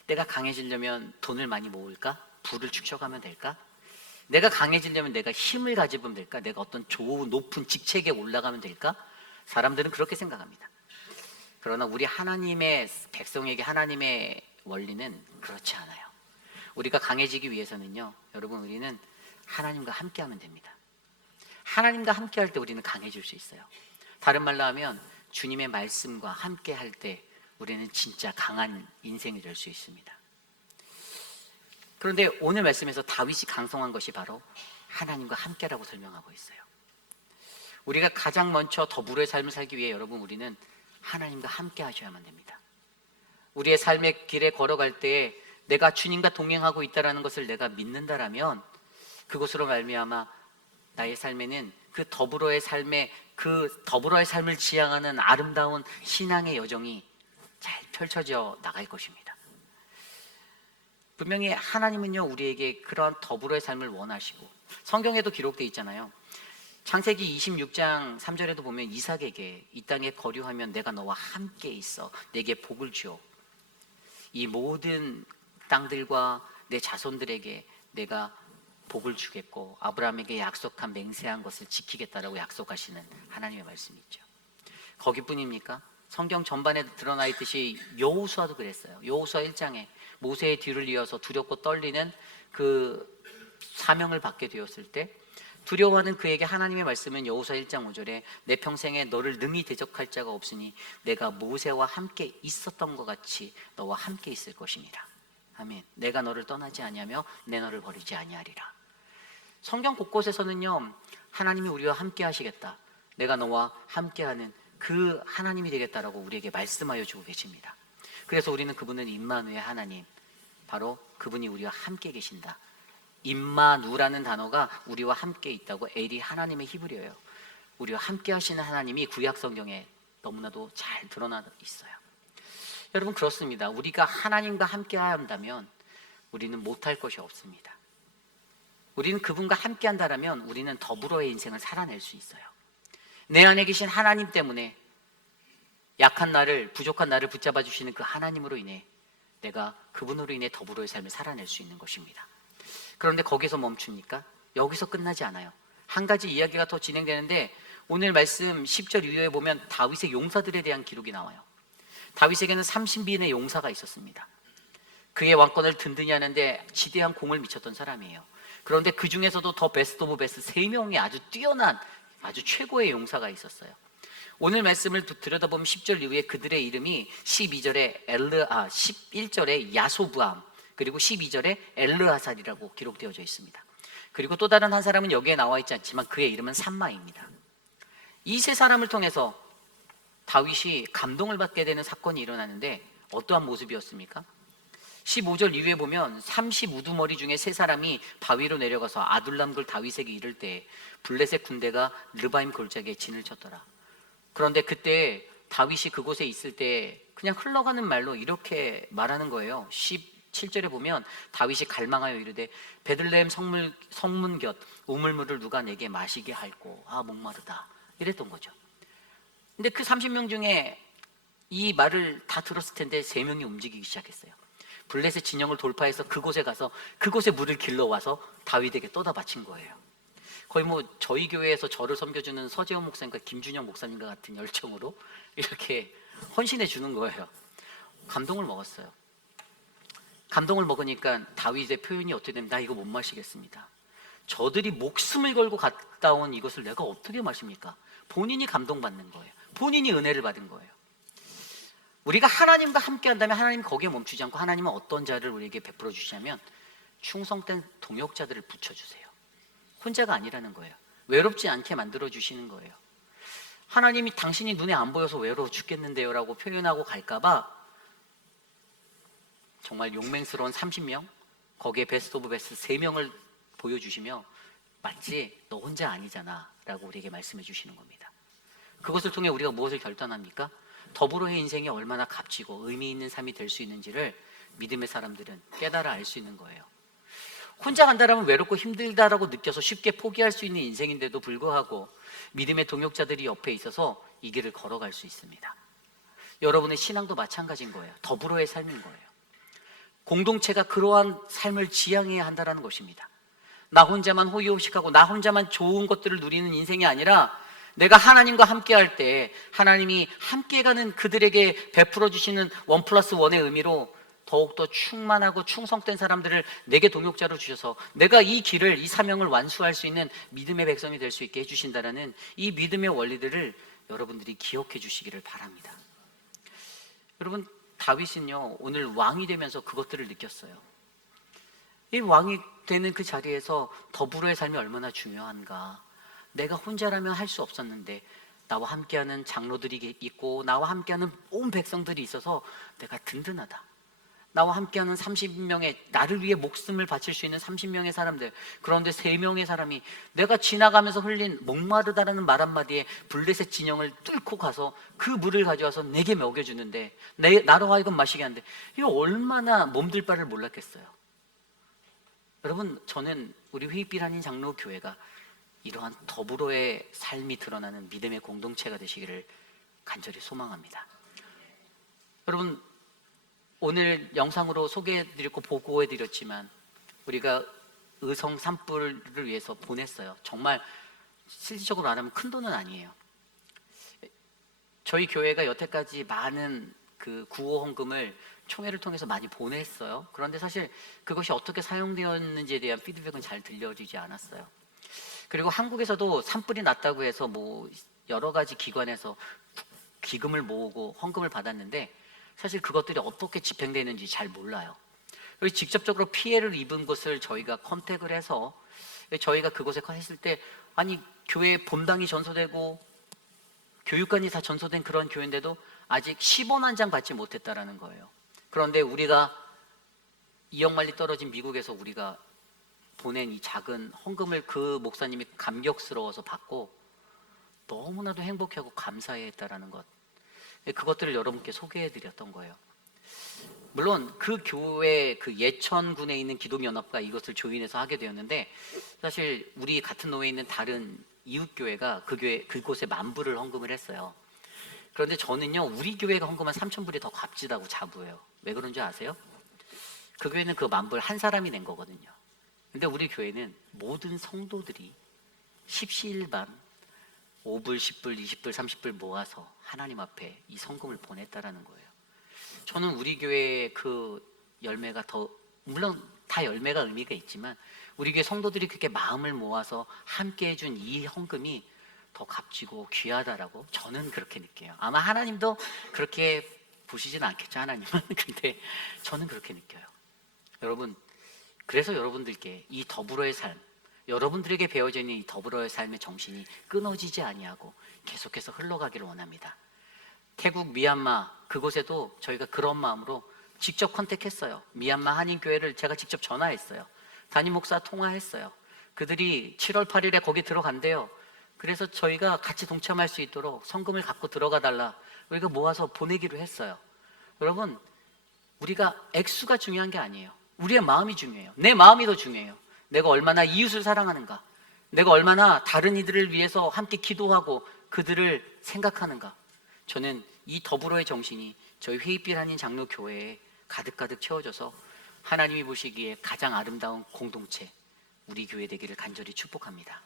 내가 강해지려면 돈을 많이 모을까? 부를 축적하면 될까? 내가 강해지려면 내가 힘을 가지면 될까? 내가 어떤 좋은 높은 직책에 올라가면 될까? 사람들은 그렇게 생각합니다. 그러나 우리 하나님의 백성에게 하나님의 원리는 그렇지 않아요. 우리가 강해지기 위해서는요, 여러분, 우리는 하나님과 함께 하면 됩니다. 하나님과 함께 할 때 우리는 강해질 수 있어요. 다른 말로 하면 주님의 말씀과 함께 할 때 우리는 진짜 강한 인생이 될 수 있습니다. 그런데 오늘 말씀에서 다윗이 강성한 것이 바로 하나님과 함께라고 설명하고 있어요. 우리가 가장 먼저 더불어의 삶을 살기 위해 여러분 우리는 하나님과 함께 하셔야만 됩니다. 우리의 삶의 길에 걸어갈 때에 내가 주님과 동행하고 있다는 것을 내가 믿는다라면 그것으로 말미암아 나의 삶에는 그 더불어의 삶을 지향하는 아름다운 신앙의 여정이 잘 펼쳐져 나갈 것입니다. 분명히 하나님은요 우리에게 그러한 더불어의 삶을 원하시고 성경에도 기록되어 있잖아요. 창세기 26장 3절에도 보면 이삭에게 이 땅에 거류하면 내가 너와 함께 있어 내게 복을 주어 이 모든 땅들과 내 자손들에게 내가 복을 주겠고 아브라함에게 약속한 맹세한 것을 지키겠다라고 약속하시는 하나님의 말씀이 있죠. 거기뿐입니까? 성경 전반에 드러나 있듯이 여호수아도 그랬어요. 여호수아 1장에 모세의 뒤를 이어서 두렵고 떨리는 그 사명을 받게 되었을 때 두려워하는 그에게 하나님의 말씀은 여호수아 1장 5절에 내 평생에 너를 능히 대적할 자가 없으니 내가 모세와 함께 있었던 것 같이 너와 함께 있을 것이니라. 아멘. 내가 너를 떠나지 아니하며 내 너를 버리지 아니하리라. 성경 곳곳에서는요 하나님이 우리와 함께 하시겠다, 내가 너와 함께하는 그 하나님이 되겠다라고 우리에게 말씀하여 주고 계십니다. 그래서 우리는 그분은 임마누엘 하나님, 바로 그분이 우리와 함께 계신다. 임마누라는 단어가 우리와 함께 있다고 엘이 하나님의 히브리어예요. 우리와 함께 하시는 하나님이 구약 성경에 너무나도 잘 드러나 있어요. 여러분 그렇습니다. 우리가 하나님과 함께 한다면 우리는 못할 것이 없습니다. 우리는 그분과 함께 한다면 우리는 더불어의 인생을 살아낼 수 있어요. 내 안에 계신 하나님 때문에 약한 나를, 부족한 나를 붙잡아 주시는 그 하나님으로 인해 내가 그분으로 인해 더불어의 삶을 살아낼 수 있는 것입니다. 그런데 거기서 멈춥니까? 여기서 끝나지 않아요. 한 가지 이야기가 더 진행되는데 오늘 말씀 10절 이후에 보면 다윗의 용사들에 대한 기록이 나와요. 다윗에게는 30인의 용사가 있었습니다. 그의 왕권을 든든히 하는데 지대한 공을 미쳤던 사람이에요. 그런데 그 중에서도 더 베스트 오브 베스트 3명의 아주 뛰어난 아주 최고의 용사가 있었어요. 오늘 말씀을 들여다보면 10절 이후에 그들의 이름이 11절에 야소부암, 그리고 12절에 엘르하살이라고 기록되어져 있습니다. 그리고 또 다른 한 사람은 여기에 나와 있지 않지만 그의 이름은 삼마입니다. 이 세 사람을 통해서 다윗이 감동을 받게 되는 사건이 일어나는데 어떠한 모습이었습니까? 15절 이후에 보면 30우두머리 중에 세 사람이 바위로 내려가서 아둘람굴 다윗에게 이를 때 블레셋 군대가 르바임 골짜기에 진을 쳤더라. 그런데 그때 다윗이 그곳에 있을 때 그냥 흘러가는 말로 이렇게 말하는 거예요. 17절에 보면 다윗이 갈망하여 이르되 베들레헴 성문 곁 우물물을 누가 내게 마시게 할꼬, 아 목마르다, 이랬던 거죠. 근데 그 30명 중에 이 말을 다 들었을 텐데 3명이 움직이기 시작했어요. 블레셋 진영을 돌파해서 그곳에 가서 그곳에 물을 길러와서 다윗에게 떠다 바친 거예요. 거의 뭐 저희 교회에서 저를 섬겨주는 서재원 목사님과 김준영 목사님과 같은 열정으로 이렇게 헌신해 주는 거예요. 감동을 먹었어요. 감동을 먹으니까 다윗의 표현이 어떻게 되면 나 이거 못 마시겠습니다. 저들이 목숨을 걸고 갔다 온 이것을 내가 어떻게 마십니까? 본인이 감동받는 거예요. 본인이 은혜를 받은 거예요. 우리가 하나님과 함께 한다면 하나님 거기에 멈추지 않고 하나님은 어떤 자를 우리에게 베풀어 주시냐면 충성된 동역자들을 붙여주세요. 혼자가 아니라는 거예요. 외롭지 않게 만들어 주시는 거예요. 하나님이 당신이 눈에 안 보여서 외로워 죽겠는데요 라고 표현하고 갈까봐 정말 용맹스러운 30명, 거기에 베스트 오브 베스트 3명을 보여주시며 마치 너 혼자 아니잖아 라고 우리에게 말씀해 주시는 겁니다. 그것을 통해 우리가 무엇을 결단합니까? 더불어의 인생이 얼마나 값지고 의미 있는 삶이 될 수 있는지를 믿음의 사람들은 깨달아 알 수 있는 거예요. 혼자 간다라면 외롭고 힘들다라고 느껴서 쉽게 포기할 수 있는 인생인데도 불구하고 믿음의 동역자들이 옆에 있어서 이 길을 걸어갈 수 있습니다. 여러분의 신앙도 마찬가지인 거예요. 더불어의 삶인 거예요. 공동체가 그러한 삶을 지향해야 한다는 것입니다. 나 혼자만 호의호식하고 나 혼자만 좋은 것들을 누리는 인생이 아니라 내가 하나님과 함께 할 때 하나님이 함께 가는 그들에게 베풀어 주시는 1+1의 의미로 더욱더 충만하고 충성된 사람들을 내게 동역자로 주셔서 내가 이 길을, 이 사명을 완수할 수 있는 믿음의 백성이 될 수 있게 해주신다는 이 믿음의 원리들을 여러분들이 기억해 주시기를 바랍니다. 여러분, 다윗은요 오늘 왕이 되면서 그것들을 느꼈어요. 이 왕이 되는 그 자리에서 더불어의 삶이 얼마나 중요한가. 내가 혼자라면 할 수 없었는데 나와 함께하는 장로들이 있고 나와 함께하는 온 백성들이 있어서 내가 든든하다. 나와 함께하는 30명의, 나를 위해 목숨을 바칠 수 있는 30명의 사람들, 그런데 3명의 사람이 내가 지나가면서 흘린 목마르다라는 말 한마디에 블레셋 진영을 뚫고 가서 그 물을 가져와서 내게 먹여주는데, 나로 하여금 마시게 하는데, 이거 얼마나 몸둘 바를 몰랐겠어요. 여러분, 저는 우리 회의비라는 장로교회가 이러한 더불어의 삶이 드러나는 믿음의 공동체가 되시기를 간절히 소망합니다. 여러분, 오늘 영상으로 소개해드렸고 보고해드렸지만 우리가 의성 산불을 위해서 보냈어요. 정말 실질적으로 말하면 큰 돈은 아니에요. 저희 교회가 여태까지 많은 그 구호 헌금을 총회를 통해서 많이 보냈어요. 그런데 사실 그것이 어떻게 사용되었는지에 대한 피드백은 잘 들려지지 않았어요. 그리고 한국에서도 산불이 났다고 해서 뭐 여러 가지 기관에서 기금을 모으고 헌금을 받았는데 사실 그것들이 어떻게 집행되는지 잘 몰라요. 그래서 직접적으로 피해를 입은 곳을 저희가 컨택을 해서 저희가 그곳에 했을 때, 아니 교회 본당이 전소되고 교육관이 다 전소된 그런 교회인데도 아직 10원 한 장 받지 못했다라는 거예요. 그런데 우리가 2억 마일리 떨어진 미국에서 우리가 보낸 이 작은 헌금을 그 목사님이 감격스러워서 받고 너무나도 행복해하고 감사해했다라는 것, 그것들을 여러분께 소개해드렸던 거예요. 물론 그 교회 그 예천군에 있는 기독연합과 이것을 조인해서 하게 되었는데, 사실 우리 같은 노회에 있는 다른 이웃교회가 그곳에 10,000불을 헌금을 했어요. 그런데 저는요, 우리 교회가 헌금한 3,000불이 더 값지다고 자부해요. 왜 그런지 아세요? 그 교회는 그 10,000불 한 사람이 낸 거거든요. 근데 우리 교회는 모든 성도들이 십시일반 5불, 10불, 20불, 30불 모아서 하나님 앞에 이 성금을 보냈다라는 거예요. 저는 우리 교회의 그 열매가 더, 물론 다 열매가 의미가 있지만 우리 교회 성도들이 그렇게 마음을 모아서 함께 해준 이 헌금이 더 값지고 귀하다라고 저는 그렇게 느껴요. 아마 하나님도 그렇게 보시지는 않겠죠, 하나님은. 근데 저는 그렇게 느껴요. 여러분, 그래서 여러분들께 이 더불어의 삶, 여러분들에게 배워져 있는 이 더불어의 삶의 정신이 끊어지지 아니하고 계속해서 흘러가기를 원합니다. 태국 미얀마 그곳에도 저희가 그런 마음으로 직접 컨택했어요. 미얀마 한인교회를 제가 직접 전화했어요. 담임 목사 통화했어요. 그들이 7월 8일에 거기 들어간대요. 그래서 저희가 같이 동참할 수 있도록 성금을 갖고 들어가 달라 우리가 모아서 보내기로 했어요. 여러분, 우리가 액수가 중요한 게 아니에요. 우리의 마음이 중요해요. 내 마음이 더 중요해요. 내가 얼마나 이웃을 사랑하는가, 내가 얼마나 다른 이들을 위해서 함께 기도하고 그들을 생각하는가. 저는 이 더불어의 정신이 저희 회의빛 한인 장로교회에 가득가득 채워져서 하나님이 보시기에 가장 아름다운 공동체, 우리 교회 되기를 간절히 축복합니다.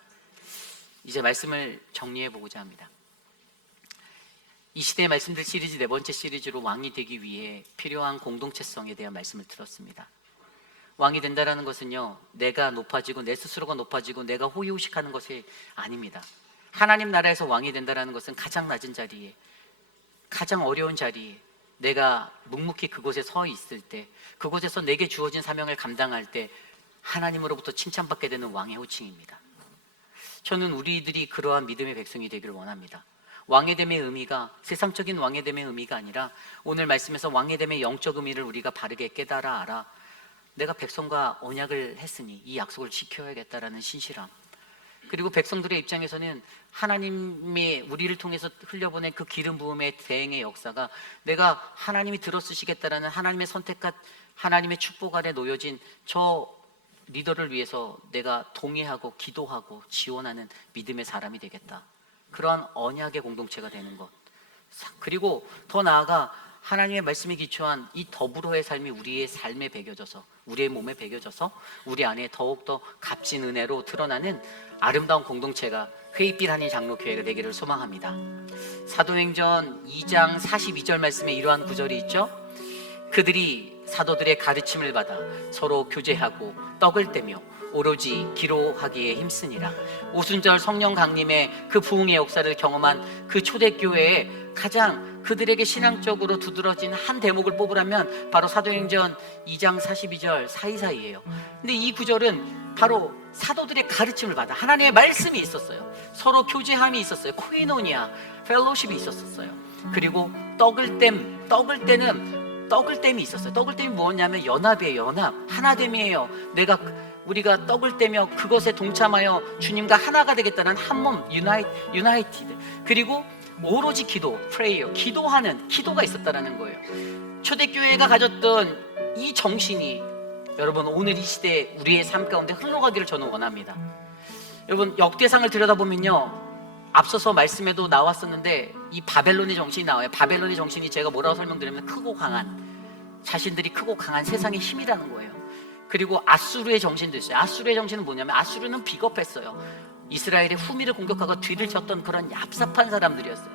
이제 말씀을 정리해 보고자 합니다. 이 시대의 말씀들 시리즈 4번째 시리즈로 왕이 되기 위해 필요한 공동체성에 대한 말씀을 들었습니다. 왕이 된다라는 것은요, 내가 높아지고 내 스스로가 높아지고 내가 호의호식하는 것이 아닙니다. 하나님 나라에서 왕이 된다라는 것은 가장 낮은 자리에, 가장 어려운 자리에 내가 묵묵히 그곳에 서 있을 때, 그곳에서 내게 주어진 사명을 감당할 때 하나님으로부터 칭찬받게 되는 왕의 호칭입니다. 저는 우리들이 그러한 믿음의 백성이 되기를 원합니다. 왕의됨의 의미가 세상적인 왕의됨의 의미가 아니라 오늘 말씀에서 왕의됨의 영적 의미를 우리가 바르게 깨달아 알아 내가 백성과 언약을 했으니 이 약속을 지켜야겠다라는 신실함, 그리고 백성들의 입장에서는 하나님이 우리를 통해서 흘려보낸 그 기름 부음의 대행의 역사가 내가 하나님이 들어쓰시겠다라는 하나님의 선택과 하나님의 축복 아래 놓여진 저 리더를 위해서 내가 동의하고 기도하고 지원하는 믿음의 사람이 되겠다. 그러한 언약의 공동체가 되는 것, 그리고 더 나아가 하나님의 말씀에 기초한 이 더불어의 삶이 우리의 삶에 배겨져서, 우리의 몸에 배겨져서 우리 안에 더욱더 값진 은혜로 드러나는 아름다운 공동체가 회의빛 한인 장로교회가 되기를 소망합니다. 사도행전 2장 42절 말씀에 이러한 구절이 있죠. 그들이 사도들의 가르침을 받아 서로 교제하고 떡을 떼며 오로지 기로하기에 힘쓰니라. 오순절 성령 강림의 그 부흥의 역사를 경험한 그 초대교회에 가장 그들에게 신앙적으로 두드러진 한 대목을 뽑으라면 바로 사도행전 2장 42절 사이사이예요. 근데 이 구절은 바로 사도들의 가르침을 받아 하나님의 말씀이 있었어요. 서로 교제함이 있었어요. 코이노니아, 펠로십이 있었어요. 그리고 떡을 땜이 있었어요. 떡을 땜이 뭐냐면 연합이에요. 연합, 하나됨이에요. 우리가 떡을 떼며 그것에 동참하여 주님과 하나가 되겠다는 한 몸, 유나이티드. 그리고 오로지 기도, 프레이어, 기도가 있었다라는 거예요. 초대교회가 가졌던 이 정신이 여러분 오늘 이 시대에 우리의 삶 가운데 흘러가기를 저는 원합니다. 여러분 역대상을 들여다보면요, 앞서서 말씀에도 나왔었는데 이 바벨론의 정신이 나와요. 바벨론의 정신이 제가 뭐라고 설명드리면 크고 강한, 자신들이 크고 강한 세상의 힘이라는 거예요. 그리고 아수르의 정신도 있어요. 아수르의 정신은 뭐냐면 아수르는 비겁했어요. 이스라엘의 후미를 공격하고 뒤를 쳤던 그런 얍삽한 사람들이었어요.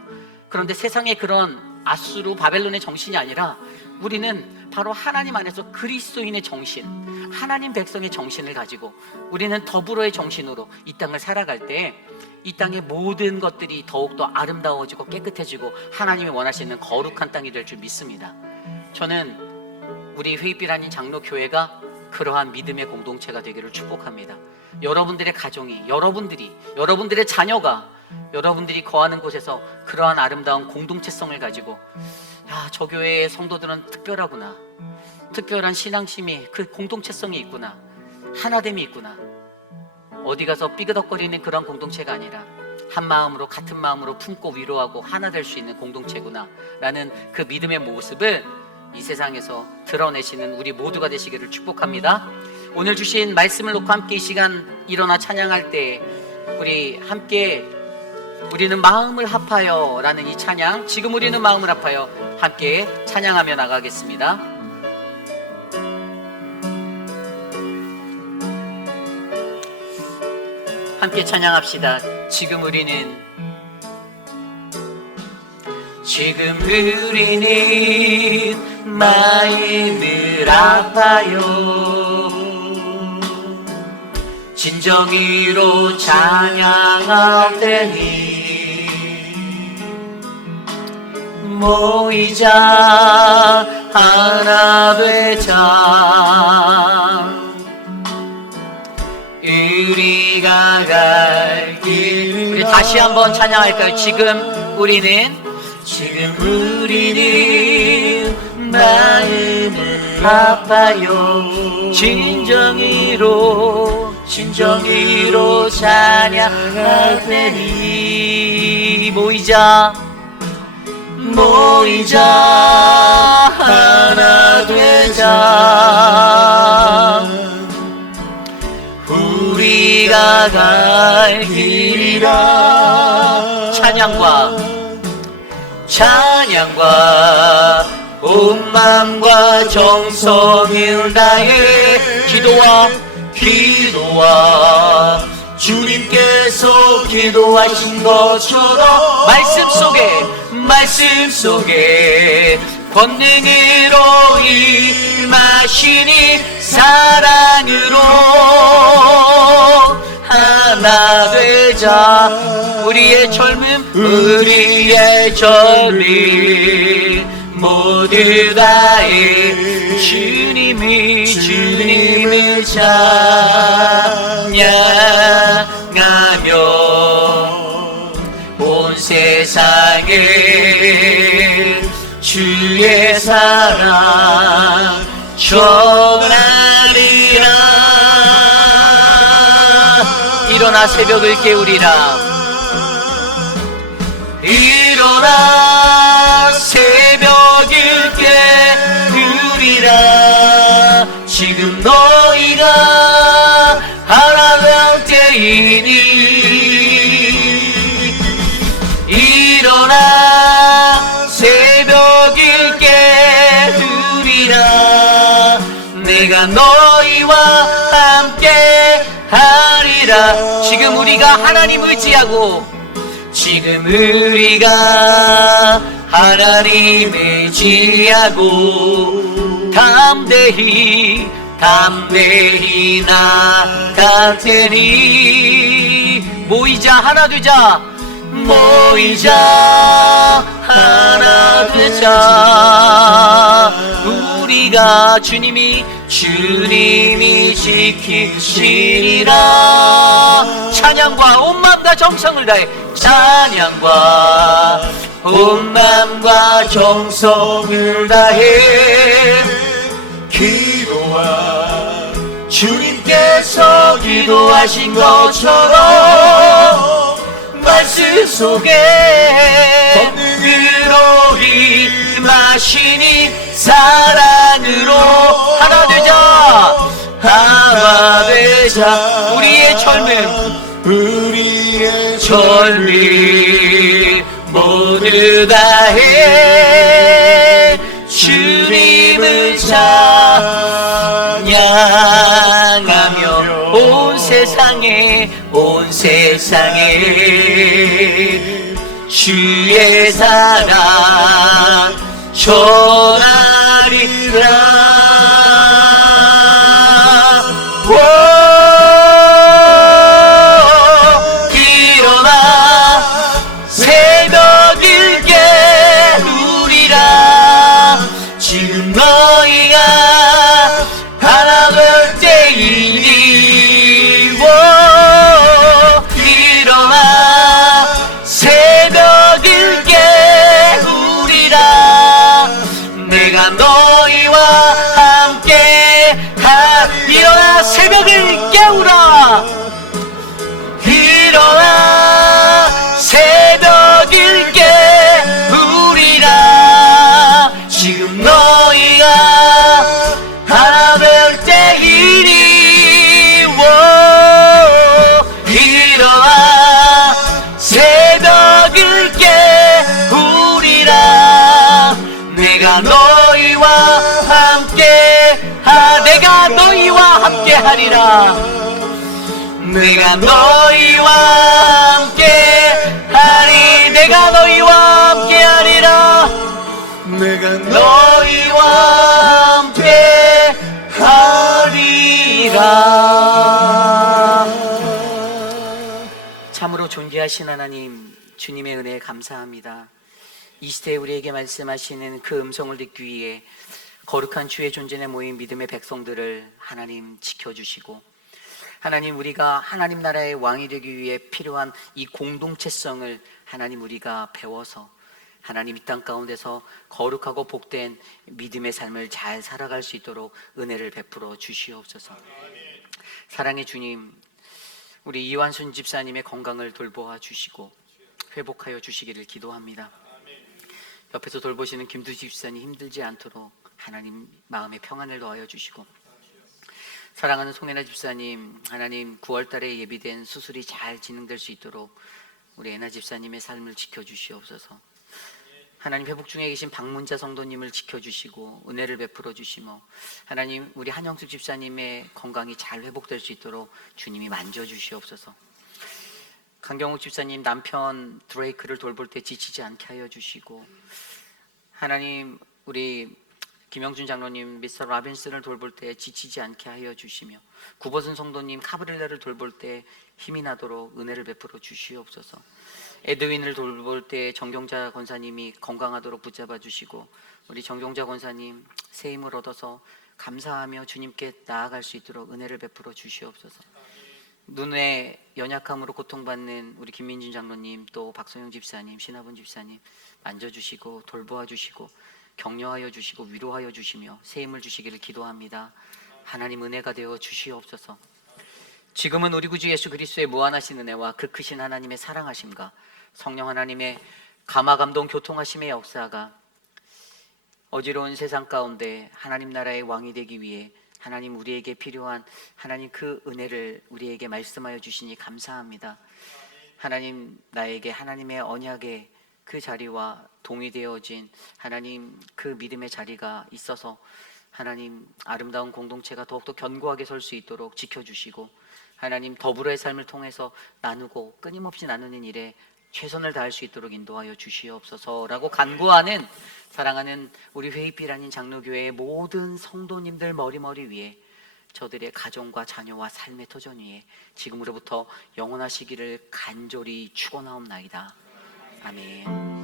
그런데 세상에 그런 아수르 바벨론의 정신이 아니라 우리는 바로 하나님 안에서 그리스도인의 정신, 하나님 백성의 정신을 가지고 우리는 더불어의 정신으로 이 땅을 살아갈 때 이 땅의 모든 것들이 더욱더 아름다워지고 깨끗해지고 하나님이 원하시는 거룩한 땅이 될 줄 믿습니다. 저는 우리 회입빌 한인 장로교회가 그러한 믿음의 공동체가 되기를 축복합니다. 여러분들의 가정이, 여러분들의 자녀가, 여러분들이 거하는 곳에서 그러한 아름다운 공동체성을 가지고 저 교회의 성도들은 특별하구나, 특별한 신앙심이, 그 공동체성이 있구나, 하나됨이 있구나, 어디 가서 삐그덕거리는 그런 공동체가 아니라 한 마음으로 같은 마음으로 품고 위로하고 하나 될 수 있는 공동체구나 라는 그 믿음의 모습을 이 세상에서 드러내시는 우리 모두가 되시기를 축복합니다. 오늘 주신 말씀을 놓고 함께 이 시간 일어나 찬양할 때 우리 함께 우리는 마음을 합하여 라는 이 찬양, 지금 우리는 마음을 합하여 함께 찬양하며 나가겠습니다. 함께 찬양합시다. 지금 우리는 마음을 아파요. 진정으로 찬양할 때니 모이자 하나 되자. 우리가 갈 길. 우리 다시 한번 찬양할까요? 지금 우리는 마음을 아파요. 진정으로 찬양할 때니 모이자 하나 되자. 우리가 갈 길이라. 찬양과 온 마음과 정성을 다해 기도와 주님께서 기도하신 것처럼 말씀 속에 권능으로 임하시니 사랑으로 하나 되자. 우리의 젊음 모두 다해 주님을 찬양하며 온 세상에 주의 사랑 전하리라. 일어나 새벽을 깨우리라. 일어나 새벽을 깨우리라. 지금 너희가 하나됨 때이니 일어나 새벽을 깨우리라. 내가 너희와 함께 하리라. 지금 우리가 하나님 의지하고 담대히 담대히 나갈 테니 모이자 하나 되자 모이자 하나 되자 우리가 주님이 지키시리라 찬양과 온 마음과 정성을 다해 찬양과 온 마음과 정성을 다해 기도한 주님께서 기도하신 것처럼 말씀 속에 권능으로 임하시니 사랑으로 하나 되자 하나 되자 우리의 젊음 모두 다해 주님을 찬양하며 온 세상에 주의 사랑 전하리라 일어나 새벽을 깨우리라 지금 너희가 하나 될 때이니 일어나 새벽을 깨우리라 내가 너희와 함께 일어나 새벽을 깨우라 일어나 새벽을 깨우리라 지금 너희가 하나 될 때이니 일어나 새벽을 깨우리라 내가 너희와 함께 하리라 내가 너희와 함께 하리 내가 너희와 함께 하리라 내가 너희와 함께 하리라 참으로 존귀하신 하나님 주님의 은혜에 감사합니다. 이 시대에 우리에게 말씀하시는 그 음성을 듣기 위해 거룩한 주의 존전에 모인 믿음의 백성들을 하나님 지켜주시고 하나님 우리가 하나님 나라의 왕이 되기 위해 필요한 이 공동체성을 하나님 우리가 배워서 하나님 이 땅 가운데서 거룩하고 복된 믿음의 삶을 잘 살아갈 수 있도록 은혜를 베풀어 주시옵소서. 사랑의 주님 우리 이완순 집사님의 건강을 돌보아 주시고 회복하여 주시기를 기도합니다. 옆에서 돌보시는 김두지 집사님 힘들지 않도록 하나님 마음의 평안을 더하여 주시고 사랑하는 송혜나 집사님 하나님 9월달에 예비된 수술이 잘 진행될 수 있도록 우리 애나 집사님의 삶을 지켜주시옵소서. 하나님 회복 중에 계신 박문자 성도님을 지켜주시고 은혜를 베풀어 주시며 하나님 우리 한영숙 집사님의 건강이 잘 회복될 수 있도록 주님이 만져주시옵소서. 강경욱 집사님 남편 드레이크를 돌볼 때 지치지 않게 하여 주시고 하나님 우리 김영준 장로님 미스터 라빈슨을 돌볼 때 지치지 않게 하여 주시며 구버슨 성도님 카브릴레를 돌볼 때 힘이 나도록 은혜를 베풀어 주시옵소서. 에드윈을 돌볼 때 정경자 권사님이 건강하도록 붙잡아 주시고 우리 정경자 권사님 새 힘을 얻어서 감사하며 주님께 나아갈 수 있도록 은혜를 베풀어 주시옵소서. 눈의 연약함으로 고통받는 우리 김민준 장로님 또 박소영 집사님 신하분 집사님 만져주시고 돌보아 주시고 격려하여 주시고 위로하여 주시며 새 힘을 주시기를 기도합니다. 하나님 은혜가 되어 주시옵소서. 지금은 우리 구주 예수 그리스도의 무한하신 은혜와 그 크신 하나님의 사랑하심과 성령 하나님의 감화감동 교통하심의 역사가 어지러운 세상 가운데 하나님 나라의 왕이 되기 위해 하나님 우리에게 필요한 하나님 그 은혜를 우리에게 말씀하여 주시니 감사합니다. 하나님 나에게 하나님의 언약의 그 자리와 동의되어진 하나님 그 믿음의 자리가 있어서 하나님 아름다운 공동체가 더욱더 견고하게 설 수 있도록 지켜주시고 하나님 더불어의 삶을 통해서 나누고 끊임없이 나누는 일에 최선을 다할 수 있도록 인도하여 주시옵소서라고 간구하는 사랑하는 우리 회의필 아닌 장로교회의 모든 성도님들 머리머리 위에 저들의 가정과 자녀와 삶의 터전 위에 지금으로부터 영원하시기를 간절히 축원하옵나이다. 아멘.